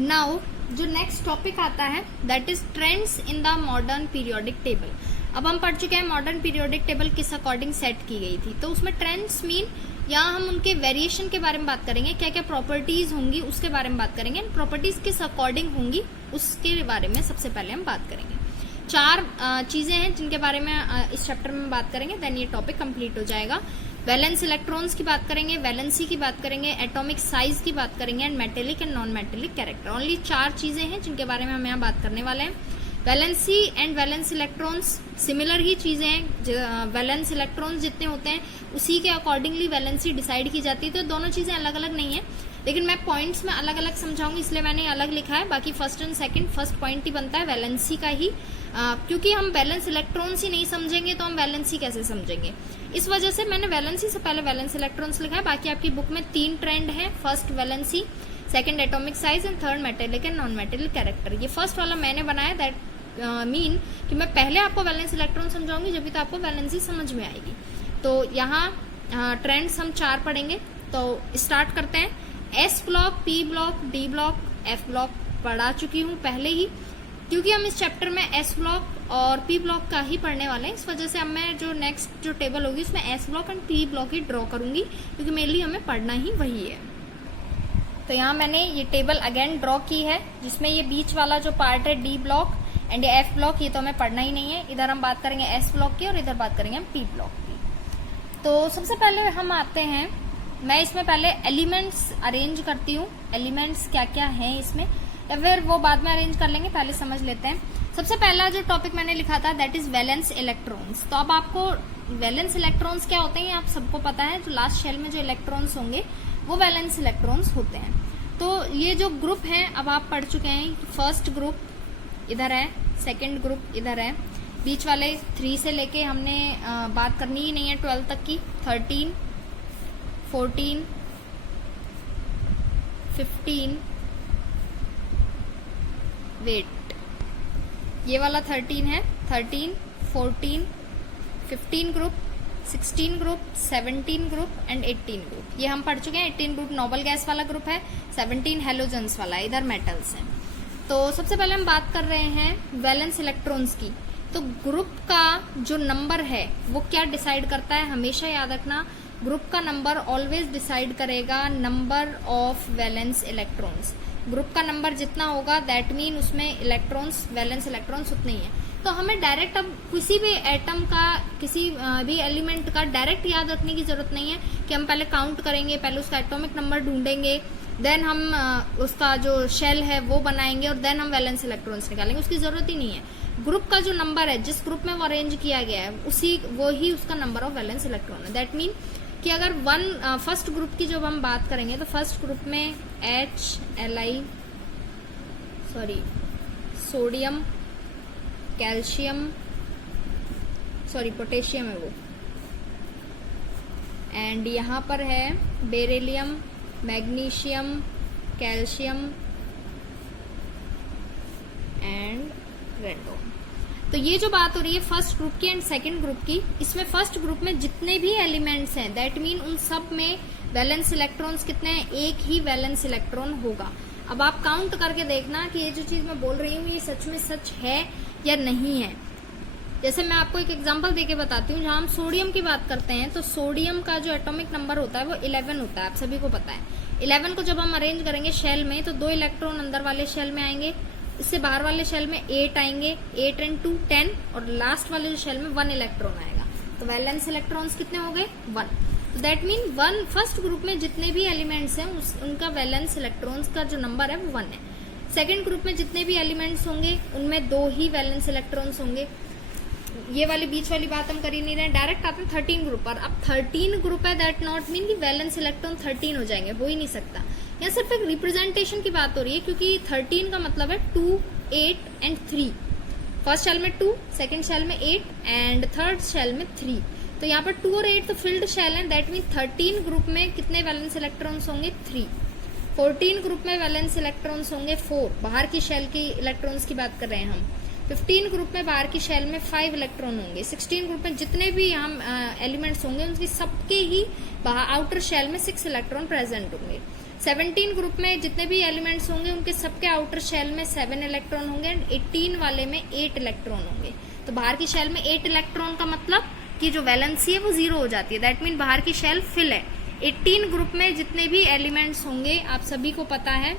नाउ जो नेक्स्ट टॉपिक आता है that is trends in the modern periodic table. अब हम पढ़ चुके हैं मॉडर्न पीरियोडिक टेबल किस अकॉर्डिंग सेट की गई थी। तो उसमें ट्रेंड्स मीन यहाँ हम उनके वेरिएशन के बारे में बात करेंगे, क्या क्या प्रॉपर्टीज होंगी उसके बारे में बात करेंगे, प्रॉपर्टीज किस अकॉर्डिंग होंगी उसके बारे में सबसे पहले हम बात करेंगे। 4 चीजें हैं जिनके बारे में इस चैप्टर में बात करेंगे, देन ये टॉपिक कंप्लीट हो जाएगा। वैलेंस इलेक्ट्रॉन्स की बात करेंगे, वैलेंसी की बात करेंगे, एटॉमिक साइज की बात करेंगे and metallic and non metallic character. Only 4 चीजें हैं जिनके बारे में हम यहाँ बात करने वाले हैं। Valency and valence electrons similar ही चीजें हैं। वैलेंस इलेक्ट्रॉन्स जितने होते हैं उसी के अकॉर्डिंगली वैलेंसी डिसाइड की जाती है। तो दोनों चीजें अलग अलग नहीं है, लेकिन मैं पॉइंट्स में अलग अलग समझाऊंगी इसलिए मैंने अलग लिखा है। बाकी first and second, first point ही बनता है वैलेंसी का ही, क्योंकि हम वैलेंस इलेक्ट्रॉन्स ही नहीं समझेंगे तो हम वैलेंसी कैसे समझेंगे। इस वजह से मैंने वैलेंसी से पहले वैलेंस इलेक्ट्रॉन्स लिखा है। बाकी आपकी बुक में 3 ट्रेंड है, first valency, second atomic size and third metallic and non metallic character. ये फर्स्ट वाला मैंने बनाया, दैट मीन कि मैं पहले आपको वैलेंस इलेक्ट्रॉन समझाऊंगी जब भी तो आपको वैलेंसी समझ में आएगी। तो यहाँ ट्रेंड्स हम 4 पढ़ेंगे। तो स्टार्ट करते हैं। S block, P block, D block, F block पढ़ा चुकी हूँ पहले ही, क्योंकि हम इस चैप्टर में एस ब्लॉक और पी ब्लॉक का ही पढ़ने वाले हैं। इस वजह से अब मैं जो नेक्स्ट जो टेबल होगी उसमें S block and P block he draw करूंगी, क्योंकि मेनली हमें पढ़ना ही वही है। तो यहाँ मैंने ये टेबल अगेन ड्रॉ की है, जिसमें ये बीच वाला जो पार्ट है डी ब्लॉक एंड ये एफ ब्लॉक, ये तो हमें पढ़ना ही नहीं है। इधर हम बात करेंगे एस ब्लॉक की और इधर बात करेंगे हम पी ब्लॉक की। तो सबसे पहले हम आते हैं, मैं इसमें पहले एलिमेंट्स अरेंज करती हूँ, एलिमेंट्स क्या क्या हैं इसमें, या फिर वो बाद में अरेंज कर लेंगे, पहले समझ लेते हैं। सबसे पहला जो टॉपिक मैंने लिखा था दैट इज वैलेंस इलेक्ट्रॉन्स। तो अब आपको वैलेंस इलेक्ट्रॉन्स क्या होते हैं आप सबको पता है, जो लास्ट शेल में जो इलेक्ट्रॉन्स होंगे वो वैलेंस इलेक्ट्रॉन्स होते हैं। तो ये जो ग्रुप हैं अब आप पढ़ चुके हैं, फर्स्ट ग्रुप इधर है, सेकंड ग्रुप इधर है, बीच वाले 3 से लेके हमने बात करनी ही नहीं है 12 तक की, 13, 14, 15, वेट, ये वाला 13 है, 13, 14, 15 group, 16 group, 17 group and 18 group, ये हम पढ़ चुके हैं। 18 ग्रुप नोबल गैस वाला ग्रुप है, 17 हेलोजेंस वाला, इधर मेटल्स हैं। तो सबसे पहले हम बात कर रहे हैं वैलेंस इलेक्ट्रॉन्स की। तो ग्रुप का जो नंबर है वो क्या डिसाइड करता है, हमेशा याद रखना, ग्रुप का नंबर ऑलवेज डिसाइड करेगा number of valence electrons. Group का नंबर जितना होगा दैट मीन उसमें इलेक्ट्रॉन्स, वैलेंस इलेक्ट्रॉन्स उतने ही है। तो हमें डायरेक्ट अब किसी भी एटम का, किसी भी एलिमेंट का डायरेक्ट याद रखने की जरूरत नहीं है कि हम पहले काउंट करेंगे, पहले उसका एटॉमिक नंबर ढूंढेंगे, देन हम उसका जो शेल है वो बनाएंगे और देन हम वैलेंस इलेक्ट्रॉन्स निकालेंगे, उसकी जरूरत ही नहीं है। ग्रुप का जो नंबर है, जिस ग्रुप में वो अरेंज किया गया है, वो ही उसका नंबर ऑफ वैलेंस इलेक्ट्रॉन है। दैट मीन कि अगर फर्स्ट ग्रुप की जब हम बात करेंगे तो फर्स्ट ग्रुप में सोडियम, कैल्शियम, पोटेशियम है वो, एंड यहाँ पर है beryllium, magnesium, calcium and radon. तो ये जो बात हो रही है फर्स्ट ग्रुप की एंड सेकंड ग्रुप की, इसमें फर्स्ट ग्रुप में जितने भी एलिमेंट्स हैं दैट मीन उन सब में वैलेंस इलेक्ट्रॉन्स कितने हैं, एक ही वैलेंस इलेक्ट्रॉन होगा। अब आप काउंट करके देखना कि ये जो चीज मैं बोल रही हूँ ये सच में सच है या नहीं है। जैसे मैं आपको एक एग्जांपल देके बताती हूँ, जहां हम सोडियम की बात करते हैं तो सोडियम का जो एटॉमिक नंबर होता है वो 11 होता है, आप सभी को पता है। 11 को जब हम अरेंज करेंगे शेल में तो 2 इलेक्ट्रॉन अंदर वाले शेल में आएंगे, इससे बाहर वाले शेल में 8 आएंगे, 8 एंड 2 10, और लास्ट वाले जो शेल में 1 इलेक्ट्रॉन आएगा। तो वैलेंस इलेक्ट्रॉन्स कितने हो गए, 1। तो दैट मीन फर्स्ट ग्रुप में जितने भी एलिमेंट्स हैं उनका वैलेंस इलेक्ट्रॉन्स का जो नंबर है वो 1 है। सेकेंड ग्रुप में जितने भी एलिमेंट्स होंगे उनमें 2 ही वैलेंस इलेक्ट्रॉन्स होंगे। ये वाली बीच वाली बात हम कर ही नहीं रहे, डायरेक्ट आते हैं 13 ग्रुप पर। अब 13 ग्रुप है दैट नॉट मीन कि वैलेंस इलेक्ट्रॉन 13 हो जाएंगे, हो ही नहीं सकता। यहाँ सिर्फ एक रिप्रेजेंटेशन की बात हो रही है, क्योंकि 13 का मतलब है 2, 8 एंड 3। फर्स्ट शेल में 2, सेकेंड शेल में 8 एंड थर्ड शेल में 3। तो यहाँ पर 2 और 8 तो फिल्ड शेल है, दैट मीन 13 ग्रुप में कितने वैलेंस इलेक्ट्रॉन्स होंगे, 3। 14 ग्रुप में वैलेंस इलेक्ट्रॉन्स होंगे 4, बाहर की शेल की इलेक्ट्रॉन्स की बात कर रहे हैं हम। 15 ग्रुप में बाहर की शेल में 5 इलेक्ट्रॉन होंगे। 16 ग्रुप में जितने भी हम एलिमेंट्स होंगे उनके सबके ही बाहर आउटर शेल में 6 इलेक्ट्रॉन प्रेजेंट होंगे। 17 ग्रुप में जितने भी एलिमेंट्स होंगे उनके सबके आउटर शेल में 7 इलेक्ट्रॉन होंगे एंड 18 वाले में 8 इलेक्ट्रॉन होंगे। तो बाहर की शेल में 8 इलेक्ट्रॉन का मतलब कि जो वैलेंसी है वो 0 हो जाती है, दैट मीन बाहर की शेल फिल है। 18 ग्रुप में जितने भी एलिमेंट्स होंगे आप सभी को पता है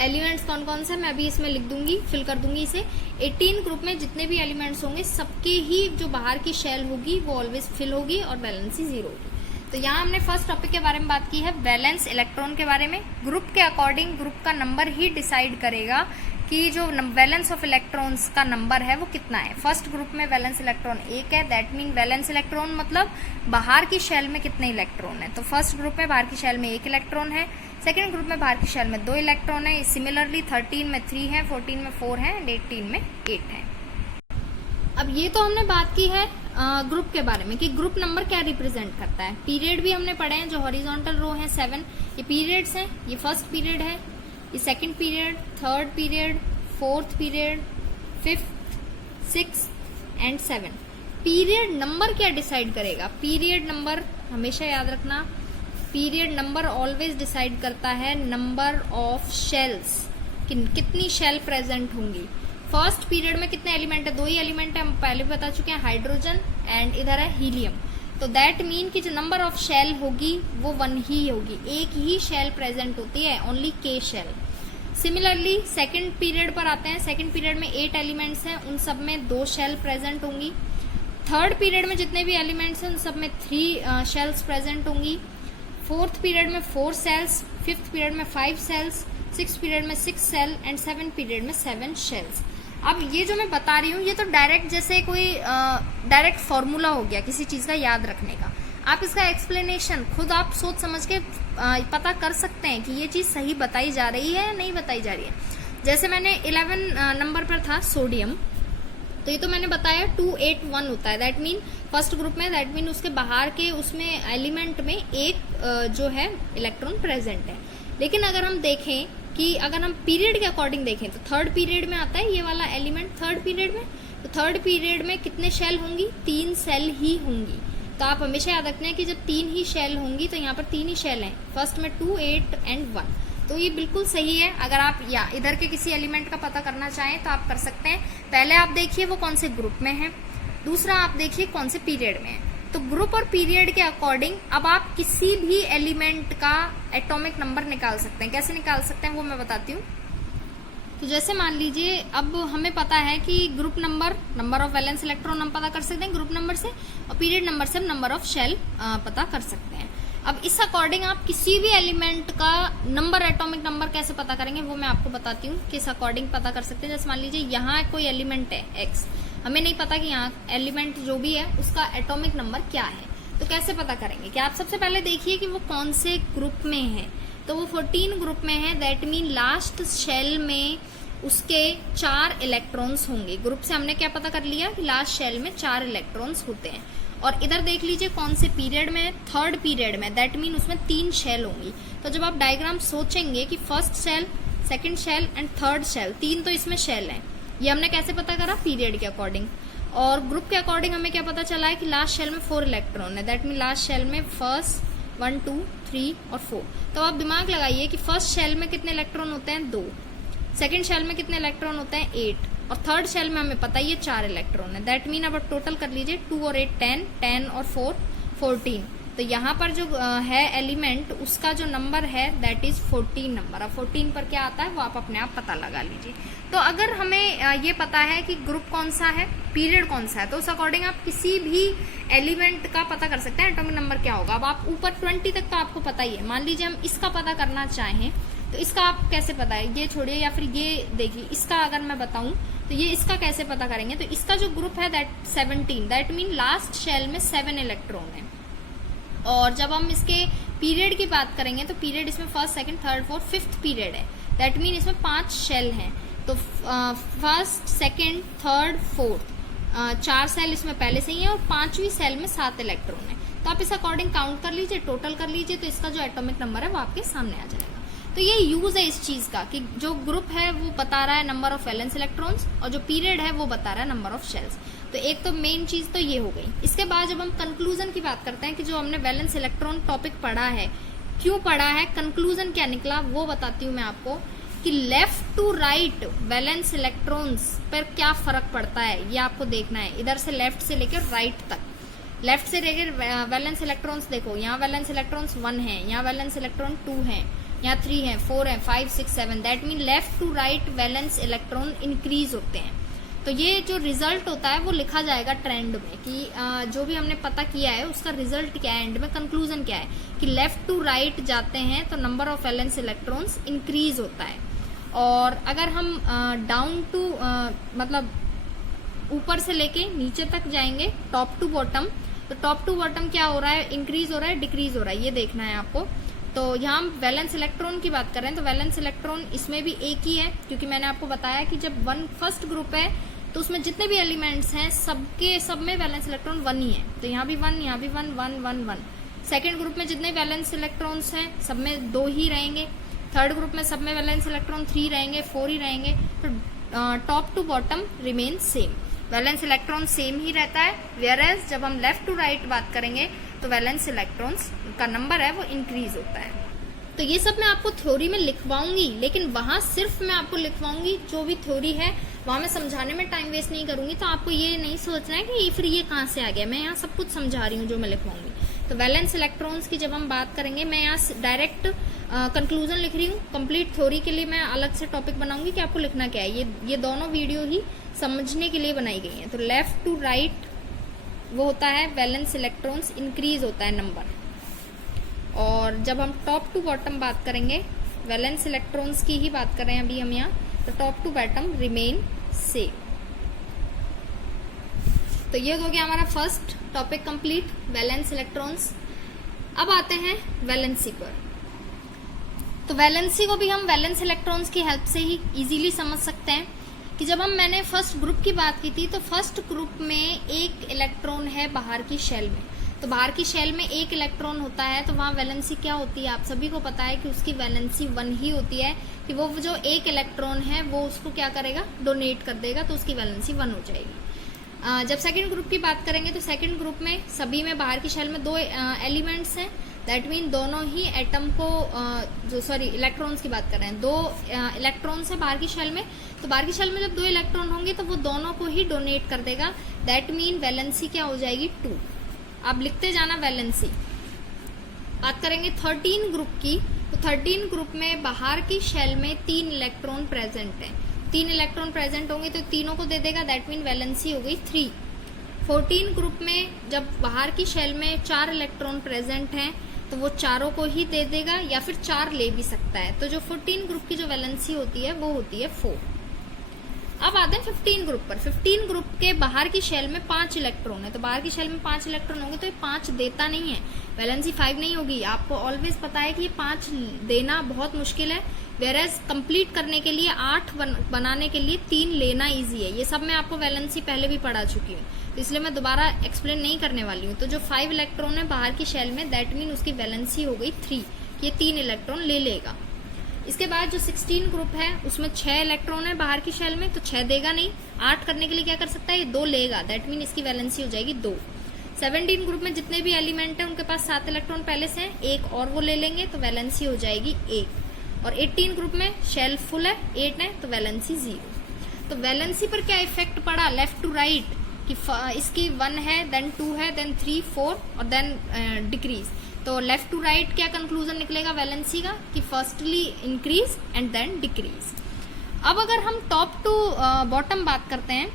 एलिमेंट्स कौन कौन से, मैं अभी इसमें लिख दूंगी, फिल कर दूंगी इसे। 18 ग्रुप में जितने भी एलिमेंट्स होंगे सबके ही जो बाहर की शेल होगी वो ऑलवेज फिल होगी और वैलेंसी 0 होगी। तो यहाँ हमने फर्स्ट टॉपिक के बारे में बात की है, वैलेंस इलेक्ट्रॉन के बारे में। ग्रुप के अकॉर्डिंग ग्रुप का नंबर ही डिसाइड करेगा कि जो वैलेंस ऑफ इलेक्ट्रॉन्स का नंबर है वो कितना है। फर्स्ट ग्रुप में वैलेंस इलेक्ट्रॉन 1 है, दैट मीन वैलेंस इलेक्ट्रॉन मतलब बाहर की शेल में कितने इलेक्ट्रॉन है। तो फर्स्ट ग्रुप में बाहर की शेल में 1 इलेक्ट्रॉन है, सेकेंड ग्रुप में बाहर की शेल में 2 इलेक्ट्रॉन है। सिमिलरली 13 में 3 है, 14 में 4 है एंड 18 में 8 है। अब ये तो हमने बात की है ग्रुप के बारे में कि ग्रुप नंबर क्या रिप्रेजेंट करता है। पीरियड भी हमने पढ़े हैं, जो हॉरिजॉन्टल रो है 7, ये पीरियड्स हैं। ये फर्स्ट पीरियड है, ये second period, third period, fourth period, 5th, 6th and 7। Period number क्या डिसाइड करेगा, पीरियड नंबर हमेशा याद रखना, पीरियड नंबर ऑलवेज डिसाइड करता है नंबर ऑफ शेल्स, कितनी शेल प्रेजेंट होंगी। फर्स्ट पीरियड में कितने एलिमेंट है, 2 ही एलिमेंट है, हम पहले बता चुके हैं, हाइड्रोजन एंड इधर है हीलियम। तो दैट मीन कि जो नंबर ऑफ शेल होगी वो 1 ही होगी, एक ही शेल प्रेजेंट होती है, only K shell. Similarly second period पर आते हैं, सेकंड पीरियड में 8 एलिमेंट्स हैं, उन सब में 2 शेल प्रेजेंट होंगी। थर्ड पीरियड में जितने भी एलिमेंट्स हैं उन सब में 3 शेल्स प्रेजेंट होंगी। फोर्थ पीरियड में 4 सेल्स, 5th पीरियड में 5 सेल्स, 6 पीरियड में 6 सेल एंड 7 पीरियड में 7 शेल्स। अब ये जो मैं बता रही हूँ ये तो डायरेक्ट जैसे कोई डायरेक्ट फॉर्मूला हो गया किसी चीज़ का याद रखने का। आप इसका एक्सप्लेनेशन खुद आप सोच समझ के पता कर सकते हैं कि ये चीज़ सही बताई जा रही है या नहीं बताई जा रही है। जैसे मैंने 11 नंबर पर था सोडियम, तो ये तो मैंने बताया 281 होता है, दैट मीन फर्स्ट ग्रुप में, दैट मीन उसके बाहर के उसमें एलिमेंट में एक जो है इलेक्ट्रॉन प्रेजेंट है। लेकिन अगर हम देखें कि अगर हम पीरियड के अकॉर्डिंग देखें तो थर्ड पीरियड में आता है ये वाला एलिमेंट थर्ड पीरियड में, तो थर्ड पीरियड में कितने शेल होंगी? 3 सेल ही होंगी। तो आप हमेशा याद रखना है कि जब 3 ही शेल होंगी तो यहाँ पर 3 ही शेल हैं, फर्स्ट में 2, 8 एंड 1, तो ये बिल्कुल सही है। अगर आप या इधर के किसी एलिमेंट का पता करना चाहें तो आप कर सकते हैं। पहले आप देखिए वो कौन से ग्रुप में है, दूसरा आप देखिए कौन से पीरियड में है। तो ग्रुप और पीरियड के अकॉर्डिंग अब आप किसी भी एलिमेंट का एटॉमिक नंबर निकाल सकते हैं। कैसे निकाल सकते हैं वो मैं बताती हूँ। तो जैसे मान लीजिए अब हमें पता है कि group number of valence electron हम पता कर सकते हैं ग्रुप नंबर से, और पीरियड नंबर से हम नंबर ऑफ शेल पता कर सकते हैं। अब इस अकॉर्डिंग आप किसी भी एलिमेंट का नंबर, एटॉमिक नंबर कैसे पता करेंगे वो मैं आपको बताती हूँ, किस अकॉर्डिंग पता कर सकते हैं। जैसे मान लीजिए यहाँ कोई एलिमेंट है एक्स, हमें नहीं पता कि यहाँ एलिमेंट जो भी है उसका एटॉमिक नंबर क्या है, तो कैसे पता करेंगे? कि आप सबसे पहले देखिए कि वो कौन से ग्रुप में है। तो वो 14 ग्रुप में है, दैट मीन लास्ट शेल में उसके 4 इलेक्ट्रॉन्स होंगे। ग्रुप से हमने क्या पता कर लिया कि लास्ट शेल में 4 इलेक्ट्रॉन्स होते हैं। और इधर देख लीजिए कौन से पीरियड में है, थर्ड पीरियड में, दैट मीन उसमें 3 शेल होंगी। तो जब आप डायग्राम सोचेंगे कि first shell, second shell and third shell, 3 तो इसमें शेल हैं, ये हमने कैसे पता करा? पीरियड के अकॉर्डिंग। और ग्रुप के अकॉर्डिंग हमें क्या पता चला है कि लास्ट शेल में 4 इलेक्ट्रॉन है, दैट मीन लास्ट शेल में फर्स्ट 1, 2, 3 और 4। तो आप दिमाग लगाइए कि फर्स्ट शेल में कितने इलेक्ट्रॉन होते हैं? 2, सेकंड शेल में कितने इलेक्ट्रॉन होते हैं? 8, और थर्ड शेल में हमें पता ही है 4 इलेक्ट्रॉन है, दैट मीन अब आप टोटल कर लीजिए 2 और 8 10, 10 और 4 14। तो यहाँ पर जो है एलिमेंट उसका जो नंबर है दैट इज 14 नंबर। अब 14 पर क्या आता है वो आप अपने आप पता लगा लीजिए। तो अगर हमें ये पता है कि ग्रुप कौन सा है, पीरियड कौन सा है, तो उस अकॉर्डिंग आप किसी भी एलिमेंट का पता कर सकते हैं एटॉमिक नंबर क्या होगा। अब आप ऊपर 20 तक तो आपको पता ही है। मान लीजिए हम इसका पता करना चाहें तो इसका आप कैसे पता है, ये छोड़िए, या फिर ये देखिए इसका अगर मैं बताऊं तो ये इसका कैसे पता करेंगे? तो इसका जो ग्रुप है that 17, that mean last shell में 7 इलेक्ट्रॉन है। और जब हम इसके पीरियड की बात करेंगे तो पीरियड इसमें first, second, third, fourth, fifth period है, दैट मीन इसमें 5 शेल हैं। तो first, second, third, fourth 4 shell इसमें पहले से ही है, और 5वीं सेल में 7 इलेक्ट्रॉन है। तो आप इस अकॉर्डिंग काउंट कर लीजिए, टोटल कर लीजिए, तो इसका जो एटॉमिक नंबर है वो आपके सामने आ जाएगा। तो ये यूज है इस चीज का कि जो ग्रुप है वो बता रहा है नंबर ऑफ वैलेंस इलेक्ट्रॉन्स, और जो पीरियड है वो बता रहा है नंबर ऑफ शेल्स। तो एक तो मेन चीज तो ये हो गई। इसके बाद जब हम कंक्लूजन की बात करते हैं कि जो हमने वैलेंस इलेक्ट्रॉन टॉपिक पढ़ा है, क्यों पढ़ा है, कंक्लूजन क्या निकला, वो बताती हूँ मैं आपको कि left to right valence electrons पर क्या फर्क पड़ता है ये आपको देखना है। इधर से लेफ्ट से लेकर राइट तक, लेफ्ट से लेकर वैलेंस इलेक्ट्रॉन्स देखो, यहाँ वैलेंस इलेक्ट्रॉन्स 1 है, यहाँ वैलेंस इलेक्ट्रॉन 2 है, यहाँ 3 है, 4 है, 5, 6, 7, that mean left to right valence electron increase होते हैं। तो ये जो रिजल्ट होता है वो लिखा जाएगा ट्रेंड में कि जो भी हमने पता किया है उसका रिजल्ट क्या है, एंड में कंक्लूजन क्या है कि लेफ्ट टू राइट जाते हैं तो number of valence electrons increase होता है। और अगर हम डाउन टू मतलब ऊपर से लेके नीचे तक जाएंगे, टॉप टू बॉटम, तो टॉप टू बॉटम क्या हो रहा है, इंक्रीज हो रहा है, डिक्रीज हो रहा है, ये देखना है आपको। तो यहाँ हम वैलेंस इलेक्ट्रॉन की बात कर रहे हैं, तो वैलेंस इलेक्ट्रॉन इसमें भी एक ही है, क्योंकि मैंने आपको बताया कि जब फर्स्ट ग्रुप है तो उसमें जितने भी एलिमेंट्स हैं सब में वैलेंस इलेक्ट्रॉन 1 ही है। तो यहाँ भी 1, यहाँ भी 1, 1, 1, 1। सेकेंड ग्रुप में जितने वैलेंस इलेक्ट्रॉन्स हैं सब में 2 ही रहेंगे। थर्ड ग्रुप में सब में वैलेंस इलेक्ट्रॉन 3 रहेंगे, 4 ही रहेंगे। तो top to bottom remain same, valence electron same ही रहता है। वेयरएज जब हम लेफ्ट टू राइट बात करेंगे तो वैलेंस इलेक्ट्रॉन्स का नंबर है वो इंक्रीज होता है। तो ये सब मैं आपको थ्योरी में लिखवाऊंगी, लेकिन वहां सिर्फ मैं आपको लिखवाऊंगी जो भी थ्योरी है, वहां मैं समझाने में टाइम वेस्ट नहीं करूंगी। तो आपको ये नहीं सोचना है कि फिर ये कहाँ से आ गया, मैं यहाँ सब कुछ समझा रही हूँ जो मैं लिखवाऊंगी। तो वैलेंस इलेक्ट्रॉन्स की जब हम बात करेंगे, मैं यहाँ डायरेक्ट कंक्लूजन लिख रही हूँ। कंप्लीट थ्योरी के लिए मैं अलग से टॉपिक बनाऊंगी कि आपको लिखना क्या है। ये दोनों वीडियो ही समझने के लिए बनाई गई है। तो लेफ्ट टू राइट वो होता है वैलेंस इलेक्ट्रॉन्स इंक्रीज होता है नंबर। और जब हम टॉप टू बॉटम बात करेंगे वैलेंस इलेक्ट्रॉन्स की ही बात कर रहे हैं अभी हम यहाँ, तो top to bottom remain same. तो ये हो गया हमारा first topic complete, valence electrons. अब आते हैं वैलेंसी पर। तो वैलेंसी को भी हम वैलेंस इलेक्ट्रॉन्स की हेल्प से ही इजीली समझ सकते हैं कि जब मैंने फर्स्ट ग्रुप की बात की थी, तो फर्स्ट ग्रुप में एक इलेक्ट्रॉन है बाहर की शेल में। तो बाहर की शेल में एक इलेक्ट्रॉन होता है, तो वहाँ वैलेंसी क्या होती है, आप सभी को पता है कि उसकी वैलेंसी 1 ही होती है, कि वो जो एक इलेक्ट्रॉन है वो उसको क्या करेगा, डोनेट कर देगा, तो उसकी वैलेंसी 1 हो जाएगी। जब सेकंड ग्रुप की बात करेंगे, तो सेकंड ग्रुप में सभी में बाहर की शेल में 2 एलिमेंट्स हैं, दैट मीन दोनों ही एटम को इलेक्ट्रॉन्स की बात कर रहे हैं, 2 इलेक्ट्रॉन्स है बाहर की शेल में। तो बाहर की शेल में जब 2 इलेक्ट्रॉन होंगे तो वो दोनों को ही डोनेट कर देगा, दैट मीन वैलेंसी क्या हो जाएगी, 2। आप लिखते जाना वैलेंसी। बात करेंगे 13 ग्रुप की, तो 13 ग्रुप में बाहर की शेल में 3 इलेक्ट्रॉन प्रेजेंट है, 3 इलेक्ट्रॉन प्रेजेंट होंगे तो तीनों को दे देगा, दैट मीन वैलेंसी हो गई 3। 14 ग्रुप में जब बाहर की शेल में 4 इलेक्ट्रॉन प्रेजेंट हैं, तो वो चारों को ही दे देगा, या फिर 4 ले भी सकता है। तो जो 14 ग्रुप की जो वैलेंसी होती है वो होती है 4। अब आते हैं 15 ग्रुप पर। 15 ग्रुप के बाहर की शेल में 5 इलेक्ट्रॉन है, तो बाहर की शेल में 5 इलेक्ट्रॉन होंगे तो ये 5 देता नहीं है, वैलेंसी 5 नहीं होगी। आपको ऑलवेज पता है कि ये 5 देना बहुत मुश्किल है, वेरएज कंप्लीट करने के लिए 8 बनाने के लिए 3 लेना इजी है। ये सब मैं आपको वैलेंसी पहले भी पढ़ा चुकी हूँ, तो इसलिए मैं दोबारा एक्सप्लेन नहीं करने वाली हूँ। तो जो 5 इलेक्ट्रॉन है बाहर की शेल में, दैट मीन उसकी वैलेंसी हो गई 3, ये 3 इलेक्ट्रॉन ले लेगा। इसके बाद जो 16 ग्रुप है उसमें 6 इलेक्ट्रॉन है बाहर की शेल में, तो 6 देगा नहीं, 8 करने के लिए क्या कर सकता है, ये 2 लेगा, दैट मीन इसकी वैलेंसी हो जाएगी 2। 17 ग्रुप में जितने भी एलिमेंट है उनके पास 7 इलेक्ट्रॉन पहले से हैं, एक और वो ले लेंगे तो वैलेंसी हो जाएगी 1। और 18 ग्रुप में शेल फुल है, 8 है, तो वैलेंसी 0। तो वैलेंसी पर क्या इफेक्ट पड़ा, लेफ्ट टू राइट, कि इसकी 1 है, देन 2 है, देन 3, 4 और देन डिक्रीज। तो लेफ्ट टू राइट क्या कंक्लूजन निकलेगा वैलेंसी का, कि firstly increase and then decrease. अब अगर हम टॉप टू बॉटम बात करते हैं,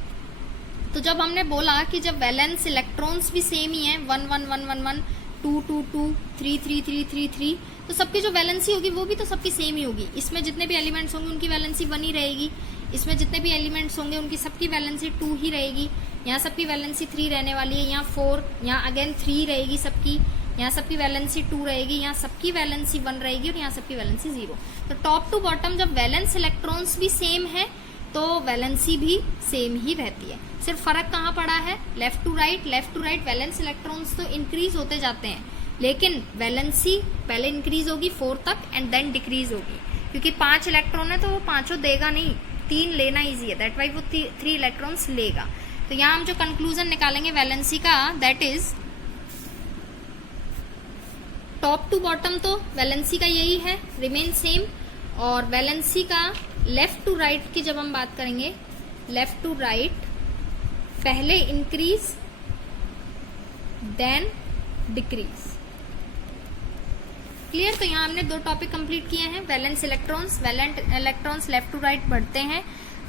तो जब हमने बोला कि जब वैलेंस इलेक्ट्रॉन्स भी सेम ही हैं, 1 1 1 1 1 2 2 2 3 3 3 3 3, तो सबकी जो वैलेंसी होगी वो भी तो सबकी सेम ही होगी। इसमें जितने भी एलिमेंट्स होंगे उनकी वैलेंसी 1 ही रहेगी, इसमें जितने भी एलिमेंट्स होंगे उनकी सबकी वैलेंसी 2 ही रहेगी, यहाँ सबकी वैलेंसी 3 रहने वाली है, यहाँ 4, यहाँ अगेन 3 रहेगी सबकी, यहाँ सबकी वैलेंसी 2 रहेगी, यहाँ सबकी वैलेंसी 1 रहेगी और यहाँ सबकी वैलेंसी 0। तो टॉप टू बॉटम जब वैलेंस इलेक्ट्रॉन्स भी सेम है तो वैलेंसी भी सेम ही रहती है। सिर्फ फर्क कहाँ पड़ा है, left to right valence electrons तो इंक्रीज होते जाते हैं, लेकिन वैलेंसी पहले इंक्रीज होगी 4 तक एंड देन डिक्रीज होगी, क्योंकि 5 इलेक्ट्रॉन है तो वो 5 देगा नहीं, 3 लेना ईजी है, दैट वाई वो 3 इलेक्ट्रॉन्स लेगा। तो यहाँ हम जो कंक्लूजन निकालेंगे वैलेंसी का, that is top to bottom तो वैलेंसी का यही है, रिमेन सेम। और वैलेंसी का लेफ्ट टू राइट की जब हम बात करेंगे, लेफ्ट टू राइट पहले इंक्रीज देन डिक्रीज। क्लियर। तो यहाँ हमने 2 टॉपिक कंप्लीट किए हैं, valence electrons left to right बढ़ते हैं।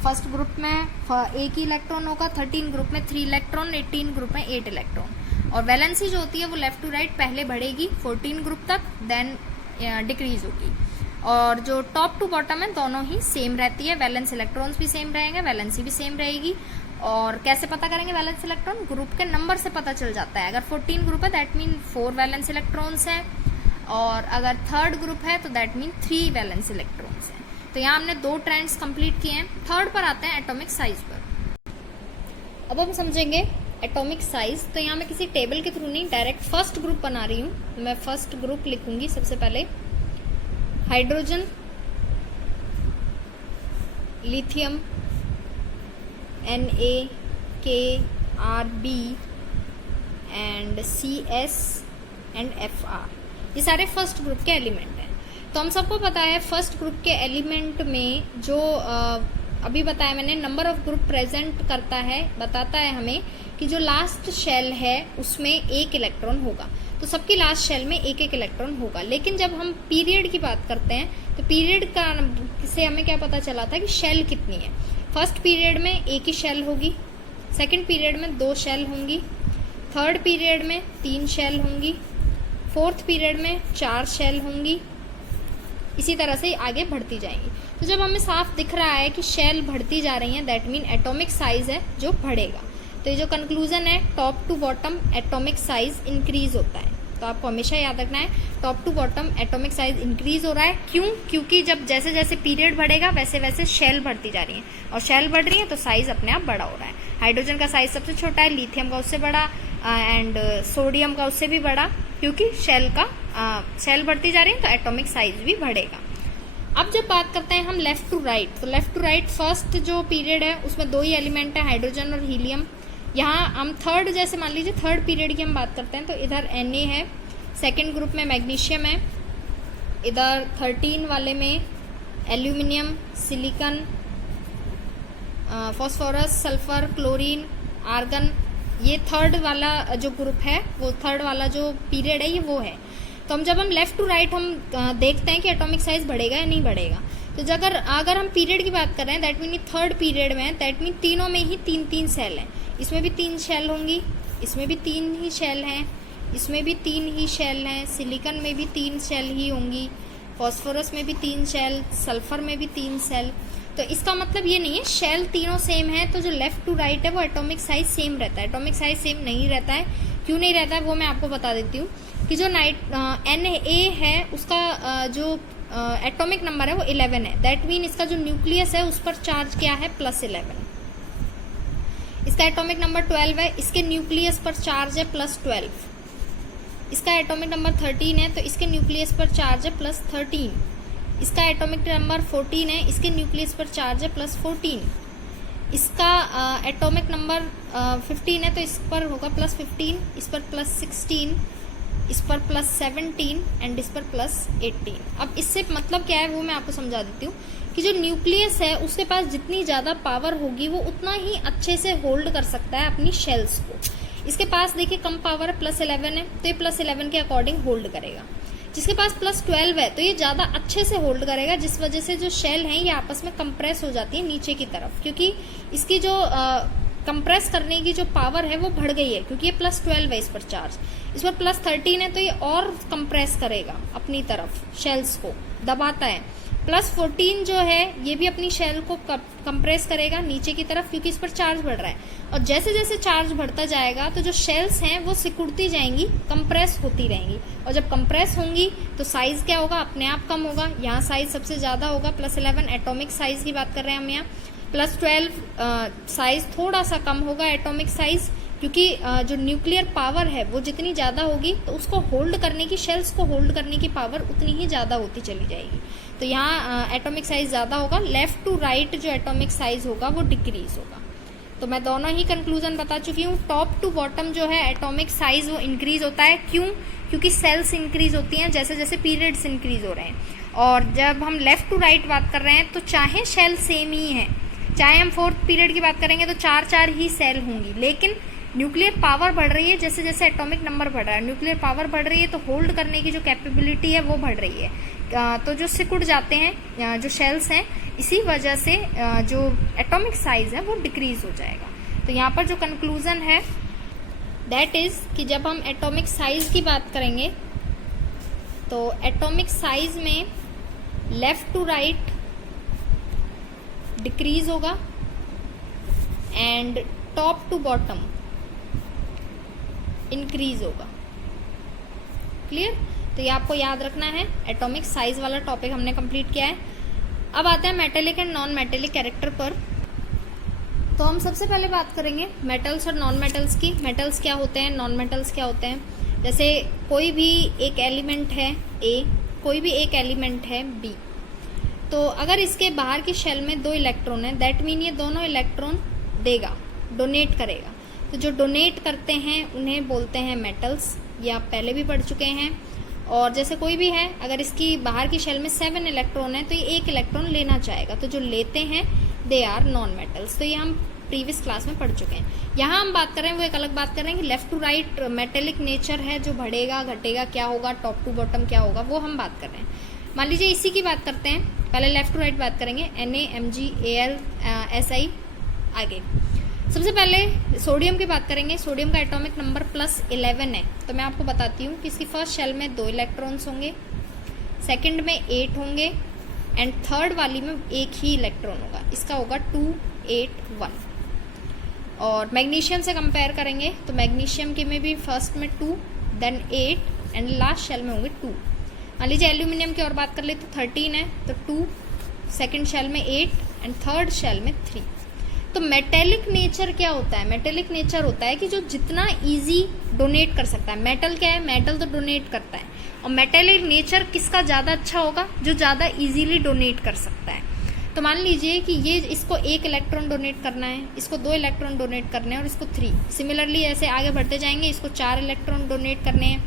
फर्स्ट ग्रुप में एक ही इलेक्ट्रॉन होगा, 13 ग्रुप में 3 इलेक्ट्रॉन, 18 ग्रुप में 8 इलेक्ट्रॉन। और वैलेंसी जो होती है वो लेफ्ट टू राइट पहले बढ़ेगी 14 ग्रुप तक, देन डिक्रीज होगी। और जो टॉप टू बॉटम है दोनों ही सेम रहती है, वैलेंस इलेक्ट्रॉन्स भी सेम रहेंगे, वैलेंसी भी सेम रहेगी। और कैसे पता करेंगे वैलेंस इलेक्ट्रॉन, ग्रुप के नंबर से पता चल जाता है। अगर 14 ग्रुप है दैट मीन 4 वैलेंस इलेक्ट्रॉन्स है, और अगर 3rd ग्रुप है तो दैट मीन 3 वैलेंस इलेक्ट्रॉन्स है। तो यहाँ हमने 2 ट्रेंड्स कंप्लीट किए हैं। 3rd पर आते हैं एटॉमिक साइज पर। अब हम समझेंगे एटॉमिक साइज। तो यहाँ मैं किसी टेबल के थ्रू नहीं, डायरेक्ट फर्स्ट ग्रुप बना रही हूँ। मैं फर्स्ट ग्रुप लिखूंगी सबसे पहले, hydrogen, lithium, Na, K, Rb and Cs and Fr, ये सारे फर्स्ट ग्रुप के एलिमेंट हैं। तो हम सबको पता है फर्स्ट ग्रुप के एलिमेंट में जो अभी बताया मैंने, नंबर ऑफ ग्रुप प्रेजेंट करता है, बताता है हमें कि जो लास्ट शेल है उसमें 1 इलेक्ट्रॉन होगा। तो सबकी लास्ट शेल में 1 इलेक्ट्रॉन होगा। लेकिन जब हम पीरियड की बात करते हैं तो पीरियड का से हमें क्या पता चला था कि शेल कितनी है। फर्स्ट पीरियड में 1 ही शेल होगी, सेकंड पीरियड में 2 शेल होंगी, थर्ड पीरियड में 3 शेल होंगी, फोर्थ पीरियड में 4 शेल होंगी, इसी तरह से आगे बढ़ती जाएंगी। तो जब हमें साफ दिख रहा है कि शेल बढ़ती जा रही हैं, दैट मीन एटॉमिक साइज है जो बढ़ेगा। तो ये जो कंक्लूजन है, top to bottom atomic size increase होता है। तो आपको हमेशा याद रखना है, top to bottom atomic size increase हो रहा है। क्यों? क्योंकि जब जैसे जैसे पीरियड बढ़ेगा वैसे वैसे शेल बढ़ती जा रही है, और शेल बढ़ रही है तो साइज अपने आप बड़ा हो रहा है। हाइड्रोजन का साइज सबसे छोटा है, लिथियम का उससे बड़ा, एंड सोडियम का उससे भी बड़ा, क्योंकि शेल बढ़ती जा रही है तो एटॉमिक साइज भी बढ़ेगा। अब जब बात करते हैं हम लेफ्ट टू राइट, तो लेफ्ट टू राइट फर्स्ट जो पीरियड है उसमें 2 ही एलिमेंट है, हाइड्रोजन और हीलियम। यहाँ हम थर्ड, जैसे मान लीजिए थर्ड पीरियड की हम बात करते हैं, तो इधर Na है, सेकेंड ग्रुप में मैग्नीशियम है, इधर 13 वाले में aluminium, silicon, phosphorus, sulphur, chlorine, argon. ये थर्ड वाला जो ग्रुप है, वो थर्ड वाला जो पीरियड है ये वो है। तो जब हम लेफ्ट टू राइट हम देखते हैं कि एटॉमिक साइज बढ़ेगा या नहीं बढ़ेगा। तो अगर हम पीरियड की बात कर रहे हैं, दैट मीन थर्ड पीरियड में, दैट मीन तीनों में ही 3-3 सेल हैं। इसमें भी 3 शेल होंगी, इसमें भी 3 ही शेल हैं, इसमें भी 3 ही शेल हैं, सिलिकॉन में भी 3 शेल ही होंगी, फॉस्फोरस में भी 3 शेल, सल्फर में भी 3 शेल। तो इसका मतलब ये नहीं है शेल तीनों सेम है तो जो लेफ्ट टू राइट है वो एटॉमिक साइज सेम रहता है। एटॉमिक साइज सेम नहीं रहता है। क्यों नहीं रहता है वो मैं आपको बता देती हूँ कि जो Na है उसका जो एटॉमिक नंबर है वो 11 है। दैट मीन इसका जो न्यूक्लियस है उस पर चार्ज क्या है, +11। इसका एटॉमिक नंबर 12 है, इसके न्यूक्लियस पर चार्ज है +12। इसका एटॉमिक नंबर 13 है तो इसके न्यूक्लियस पर चार्ज है +13। इसका एटॉमिक नंबर 14 है, इसके न्यूक्लियस पर चार्ज है +14। इसका एटॉमिक नंबर 15 है तो इस पर होगा +15, इस पर +16, इस पर +17 एंड इस पर +18। अब इससे मतलब क्या है वो मैं आपको समझा देती हूँ कि जो न्यूक्लियस है उसके पास जितनी ज़्यादा पावर होगी वो उतना ही अच्छे से होल्ड कर सकता है अपनी शेल्स को। इसके पास देखिए कम पावर है, +11 है, तो ये +11 के अकॉर्डिंग होल्ड करेगा। जिसके पास +12 है तो ये ज़्यादा अच्छे से होल्ड करेगा, जिस वजह से जो शेल हैं ये आपस में कंप्रेस हो जाती है नीचे की तरफ, क्योंकि इसकी जो कंप्रेस करने की जो पावर है वो बढ़ गई है, क्योंकि ये +12 है इस पर चार्ज। इस पर +13 है तो ये और कंप्रेस करेगा अपनी तरफ, शेल्स को दबाता है। +14 जो है ये भी अपनी शेल को कंप्रेस करेगा नीचे की तरफ, क्योंकि इस पर चार्ज बढ़ रहा है। और जैसे जैसे चार्ज बढ़ता जाएगा तो जो शेल्स हैं वो सिकुड़ती जाएंगी, कंप्रेस होती रहेंगी, और जब कंप्रेस होंगी तो साइज क्या होगा, अपने आप कम होगा। यहाँ साइज सबसे ज़्यादा होगा, +11 एटॉमिक साइज की बात कर रहे हैं हम यहाँ। +12 साइज थोड़ा सा कम होगा एटॉमिक साइज, क्योंकि जो न्यूक्लियर पावर है वो जितनी ज़्यादा होगी तो उसको होल्ड करने की, शेल्स को होल्ड करने की पावर उतनी ही ज़्यादा होती चली जाएगी। तो यहाँ एटॉमिक साइज ज़्यादा होगा। लेफ्ट टू राइट जो एटॉमिक साइज होगा वो डिक्रीज होगा। तो मैं दोनों ही कंक्लूजन बता चुकी हूँ। टॉप टू बॉटम जो है एटॉमिक साइज वो इंक्रीज होता है। क्यों? क्योंकि सेल्स इंक्रीज होती हैं जैसे जैसे पीरियड्स इंक्रीज हो रहे हैं। और जब हम लेफ्ट टू राइट बात कर रहे हैं तो चाहे शेल सेम ही है, चाहे हम 4th पीरियड की बात करेंगे तो 4-4 ही सेल होंगी, लेकिन न्यूक्लियर पावर बढ़ रही है जैसे जैसे एटॉमिक नंबर बढ़ रहा है। न्यूक्लियर पावर बढ़ रही है तो होल्ड करने की जो कैपेबिलिटी है वो बढ़ रही है। तो जो सिकुड़ जाते हैं जो शेल्स हैं, इसी वजह से जो एटॉमिक साइज है वो डिक्रीज हो जाएगा। तो यहाँ पर जो कंक्लूजन है दैट इज कि जब हम एटॉमिक साइज की बात करेंगे तो एटॉमिक साइज में लेफ्ट टू राइट डिक्रीज होगा and top to bottom increase होगा। क्लियर? तो ये आपको याद रखना है। एटॉमिक साइज वाला टॉपिक हमने कंप्लीट किया है। अब आते हैं metallic and non metallic character पर। तो हम सबसे पहले बात करेंगे मेटल्स और नॉन मेटल्स की। मेटल्स क्या होते हैं, नॉन मेटल्स क्या होते हैं। जैसे कोई भी एक एलिमेंट है A, कोई भी एक एलिमेंट है B, तो अगर इसके बाहर की शेल में 2 इलेक्ट्रॉन है, दैट मीन ये दोनों इलेक्ट्रॉन देगा, डोनेट करेगा। तो जो डोनेट करते हैं उन्हें बोलते हैं मेटल्स। ये आप पहले भी पढ़ चुके हैं। और जैसे कोई भी है, अगर इसकी बाहर की शेल में 7 इलेक्ट्रॉन है तो ये 1 इलेक्ट्रॉन लेना चाहेगा, तो जो लेते हैं दे आर नॉन मेटल्स। तो ये हम प्रीवियस क्लास में पढ़ चुके हैं। यहाँ हम बात कर रहे हैं वो एक अलग बात कर रहे हैं कि left to right metallic nature है, जो बढ़ेगा घटेगा, क्या होगा, टॉप टू बॉटम क्या होगा, वो हम बात कर रहे हैं। मान लीजिए इसी की बात करते हैं। पहले लेफ्ट टू राइट बात करेंगे, Na, Mg, Al, Si। आगे सबसे पहले सोडियम की बात करेंगे। सोडियम का एटॉमिक नंबर +11 है। तो मैं आपको बताती हूँ कि इसकी फर्स्ट शेल में 2 इलेक्ट्रॉन्स होंगे, सेकंड में 8 होंगे एंड थर्ड वाली में एक ही इलेक्ट्रॉन होगा, इसका होगा 2 8 1। और मैग्नीशियम से कंपेयर करेंगे तो मैग्नीशियम के में भी फर्स्ट में 2 देन 8 एंड लास्ट शेल में होंगे 2। मान लीजिए एल्यूमिनियम की और बात कर ले तो 13 है तो 2, सेकेंड शेल में 8 एंड थर्ड शेल में 3। तो मेटेलिक नेचर क्या होता है? मेटेलिक नेचर होता है कि जो जितना इजी डोनेट कर सकता है। मेटल क्या है? मेटल तो डोनेट करता है, और मेटेलिक नेचर किसका ज़्यादा अच्छा होगा? जो ज़्यादा इजीली डोनेट कर सकता है। तो मान लीजिए कि ये इसको 1 इलेक्ट्रॉन डोनेट करना है, इसको 2 इलेक्ट्रॉन डोनेट करने हैं और इसको 3। सिमिलरली ऐसे आगे बढ़ते जाएंगे, इसको 4 इलेक्ट्रॉन डोनेट करने हैं,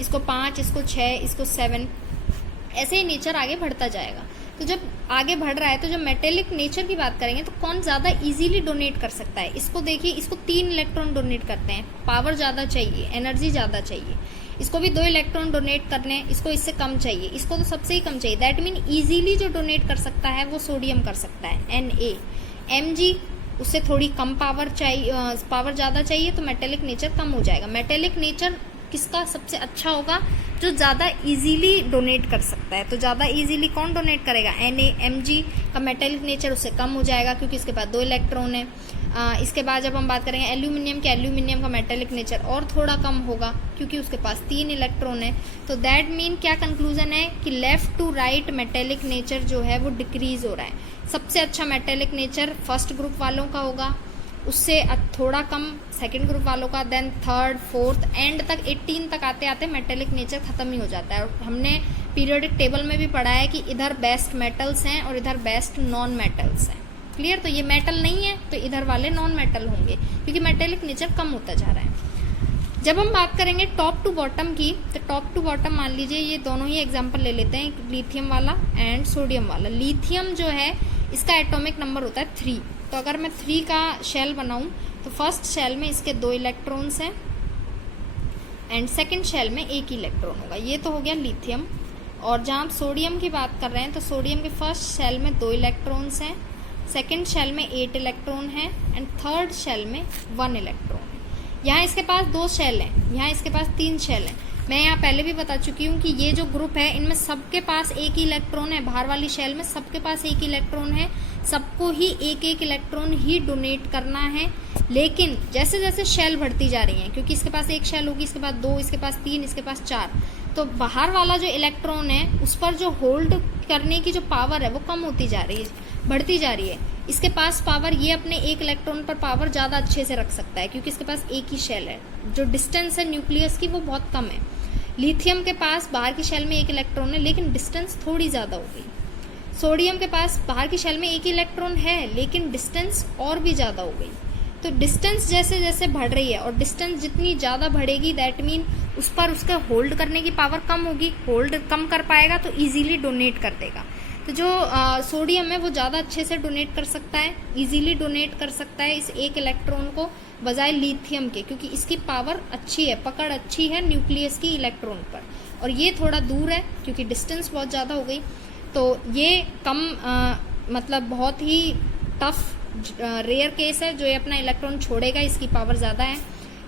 इसको 5, इसको 6, इसको 7, ऐसे ही नेचर आगे बढ़ता जाएगा। तो जब आगे बढ़ रहा है तो जब मेटेलिक नेचर की बात करेंगे तो कौन ज़्यादा इजीली डोनेट कर सकता है? इसको देखिए, इसको 3 इलेक्ट्रॉन डोनेट करते हैं, पावर ज़्यादा चाहिए, एनर्जी ज़्यादा चाहिए। इसको भी 2 इलेक्ट्रॉन डोनेट करने हैं, इसको इससे कम चाहिए, इसको तो सबसे ही कम चाहिए। दैट मीन इजीली जो डोनेट कर सकता है वो सोडियम कर सकता है, Na। Mg उससे थोड़ी कम पावर चाहिए, पावर ज़्यादा चाहिए, तो मेटेलिक नेचर कम हो जाएगा। मेटेलिक नेचर किसका सबसे अच्छा होगा? जो ज़्यादा इजीली डोनेट कर सकता है। तो ज़्यादा इजीली कौन डोनेट करेगा? Na। Mg का मेटेलिक नेचर उससे कम हो जाएगा क्योंकि इसके पास 2 इलेक्ट्रॉन है। इसके बाद जब हम बात करेंगे एल्यूमिनियम के, एल्यूमिनियम का मेटेलिक नेचर और थोड़ा कम होगा क्योंकि उसके पास 3 इलेक्ट्रॉन है। तो दैट मीन क्या कंक्लूजन है कि left to right metallic nature जो है वो डिक्रीज हो रहा है। सबसे अच्छा मेटेलिक नेचर फर्स्ट ग्रुप वालों का होगा, उससे थोड़ा कम सेकंड ग्रुप वालों का, देन थर्ड, फोर्थ, एंड तक 18 तक आते आते मेटेलिक नेचर खत्म ही हो जाता है। और हमने पीरियोडिक टेबल में भी पढ़ा है कि इधर बेस्ट मेटल्स हैं और इधर बेस्ट नॉन मेटल्स हैं। क्लियर? तो ये मेटल नहीं है तो इधर वाले नॉन मेटल होंगे क्योंकि मेटेलिक नेचर कम होता जा रहा है। जब हम बात करेंगे टॉप टू बॉटम की, तो टॉप टू बॉटम मान लीजिए ये दोनों ही एग्जांपल ले लेते हैं, लिथियम वाला एंड सोडियम वाला। लिथियम जो है इसका एटॉमिक नंबर होता है 3। तो अगर मैं 3 का शेल बनाऊं तो फर्स्ट शेल में इसके 2 इलेक्ट्रॉन्स हैं एंड सेकंड शेल में 1 इलेक्ट्रॉन होगा। ये तो हो गया लिथियम। और जहाँ आप सोडियम की बात कर रहे हैं तो सोडियम के फर्स्ट शेल में 2 इलेक्ट्रॉन्स हैं, सेकंड शेल में 8 इलेक्ट्रॉन है एंड थर्ड शेल में 1 इलेक्ट्रॉन है। यहाँ इसके पास 2 शेल हैं, यहाँ इसके पास 3 शेल हैं। मैं यहाँ पहले भी बता चुकी हूँ कि ये जो ग्रुप है इनमें सबके पास 1 ही इलेक्ट्रॉन है। बाहर वाली शेल में सबके पास 1 इलेक्ट्रॉन है, सबको ही 1 इलेक्ट्रॉन ही डोनेट करना है। लेकिन जैसे जैसे शेल बढ़ती जा रही हैं, क्योंकि इसके पास 1 शेल होगी, इसके पास 2, इसके पास 3, इसके पास 4, तो बाहर वाला जो इलेक्ट्रॉन है उस पर जो होल्ड करने की जो पावर है वो कम होती जा रही है, बढ़ती जा रही है। इसके पास पावर, ये अपने 1 इलेक्ट्रॉन पर पावर ज़्यादा अच्छे से रख सकता है क्योंकि इसके पास 1 ही शेल है। जो डिस्टेंस है न्यूक्लियस की वो बहुत कम है। लिथियम के पास बाहर की शेल में 1 इलेक्ट्रॉन है लेकिन डिस्टेंस थोड़ी ज़्यादा हो गई। सोडियम के पास बाहर की शेल में 1 इलेक्ट्रॉन है लेकिन डिस्टेंस और भी ज़्यादा हो गई। तो डिस्टेंस जैसे जैसे बढ़ रही है और डिस्टेंस जितनी ज़्यादा बढ़ेगी दैट मीन उस पर उसका होल्ड करने की पावर कम होगी। होल्ड कम कर पाएगा तो इजीली डोनेट कर देगा। तो जो सोडियम है वो ज़्यादा अच्छे से डोनेट कर सकता है, इजीली डोनेट कर सकता है इस 1 इलेक्ट्रॉन को बजाय लिथियम के, क्योंकि इसकी पावर अच्छी है, पकड़ अच्छी है न्यूक्लियस की इलेक्ट्रॉन पर। और ये थोड़ा दूर है क्योंकि डिस्टेंस बहुत ज़्यादा हो गई। तो ये कम मतलब बहुत ही टफ रेयर केस है जो ये अपना इलेक्ट्रॉन छोड़ेगा। इसकी पावर ज़्यादा है,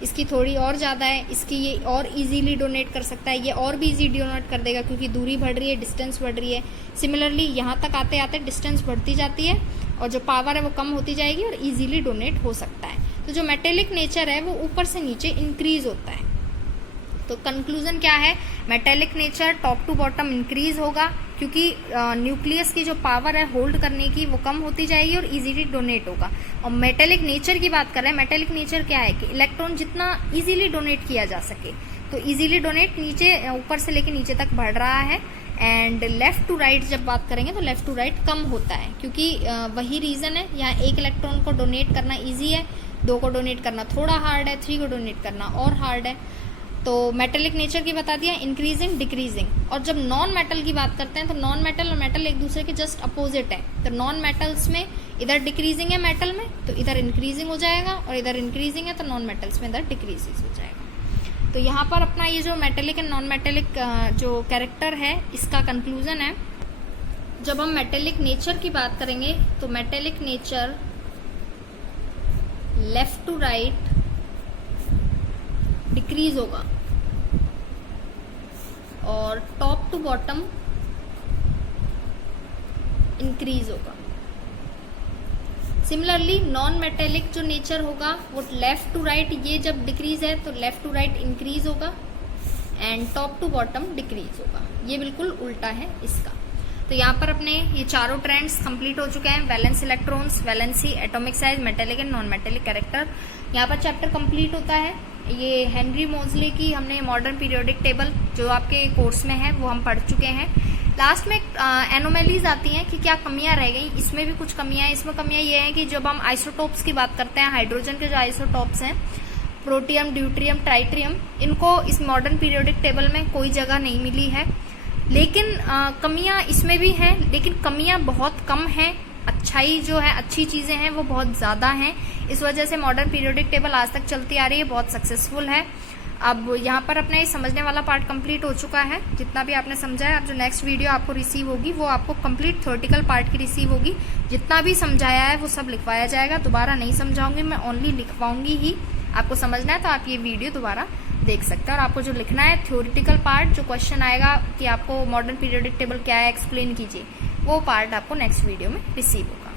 इसकी थोड़ी और ज़्यादा है, इसकी ये और इजीली डोनेट कर सकता है, ये और भी इजी डोनेट कर देगा क्योंकि दूरी बढ़ रही है, डिस्टेंस बढ़ रही है। सिमिलरली यहाँ तक आते आते डिस्टेंस बढ़ती जाती है और जो पावर है वो कम होती जाएगी और इजीली डोनेट हो सकता है। तो जो मेटेलिक नेचर है वो ऊपर से नीचे इंक्रीज होता है। तो कंक्लूजन क्या है? Metallic nature top to bottom increase होगा क्योंकि न्यूक्लियस की जो पावर है होल्ड करने की वो कम होती जाएगी और इजीली डोनेट होगा। और मेटेलिक नेचर की बात कर रहे हैं, मेटेलिक नेचर क्या है कि इलेक्ट्रॉन जितना इजीली डोनेट किया जा सके, तो इजीली डोनेट नीचे ऊपर से लेके नीचे तक बढ़ रहा है। एंड लेफ्ट टू राइट जब बात करेंगे तो लेफ्ट टू राइट कम होता है क्योंकि वही रीज़न है। यहाँ 1 इलेक्ट्रॉन को डोनेट करना ईजी है, 2 को डोनेट करना थोड़ा हार्ड है, 3 को डोनेट करना और हार्ड है। तो मेटेलिक नेचर की बता दिया, इंक्रीजिंग डिक्रीजिंग। और जब नॉन मेटल की बात करते हैं तो नॉन मेटल और मेटल एक दूसरे के जस्ट अपोजिट है। तो नॉन मेटल्स में इधर डिक्रीजिंग है मेटल में तो इधर इंक्रीजिंग हो जाएगा, और इधर इंक्रीजिंग है तो नॉन मेटल्स में इधर डिक्रीजिंग हो जाएगा। तो यहाँ पर अपना ये जो मेटेलिक एंड नॉन मेटेलिक जो कैरेक्टर है इसका कंक्लूजन है। जब हम मेटेलिक नेचर की बात करेंगे तो metallic nature left to right decrease होगा और टॉप टू बॉटम इंक्रीज होगा। सिमिलरली नॉन मेटेलिक जो नेचर होगा वो लेफ्ट टू राइट, ये जब डिक्रीज है तो लेफ्ट टू राइट इंक्रीज होगा and top to bottom decrease होगा। ये बिल्कुल उल्टा है इसका। तो यहाँ पर अपने ये चारों ट्रेंड्स कंप्लीट हो चुके हैं। Valence electrons, valency, atomic size, metallic and non metallic character. यहाँ पर चैप्टर कंप्लीट होता है। ये हेनरी मोजले की हमने मॉडर्न पीरियोडिक टेबल जो आपके कोर्स में है वो हम पढ़ चुके हैं। लास्ट में एनोमेलीज आती हैं कि क्या कमियां रह गई। इसमें भी कुछ कमियां हैं। इसमें कमियां ये हैं कि जब हम आइसोटोप्स की बात करते हैं, हाइड्रोजन के जो आइसोटोप्स हैं, प्रोटियम, ड्यूट्रियम, ट्राइट्रियम, इनको इस मॉडर्न पीरियोडिक टेबल में कोई जगह नहीं मिली है। लेकिन कमियां इसमें भी हैं, लेकिन कमियां बहुत कम हैं। अच्छाई जो है, अच्छी चीजें हैं वो बहुत ज्यादा हैं। इस वजह से मॉडर्न पीरियोडिक टेबल आज तक चलती आ रही है, बहुत सक्सेसफुल है। अब यहाँ पर अपने समझने वाला पार्ट कंप्लीट हो चुका है। जितना भी आपने समझा है, अब जो नेक्स्ट वीडियो आपको रिसीव होगी वो आपको कंप्लीट थ्योरेटिकल पार्ट की रिसीव होगी। जितना भी समझाया है वो सब लिखवाया जाएगा। दोबारा नहीं समझाऊंगी मैं, ओनली लिखवाऊंगी ही। आपको समझना है तो आप ये वीडियो दोबारा देख सकते हैं। और आपको जो लिखना है थ्योरेटिकल पार्ट, जो क्वेश्चन आएगा कि आपको मॉडर्न पीरियोडिक टेबल क्या है एक्सप्लेन कीजिए, वो पार्ट आपको नेक्स्ट वीडियो में रिसीव होगा।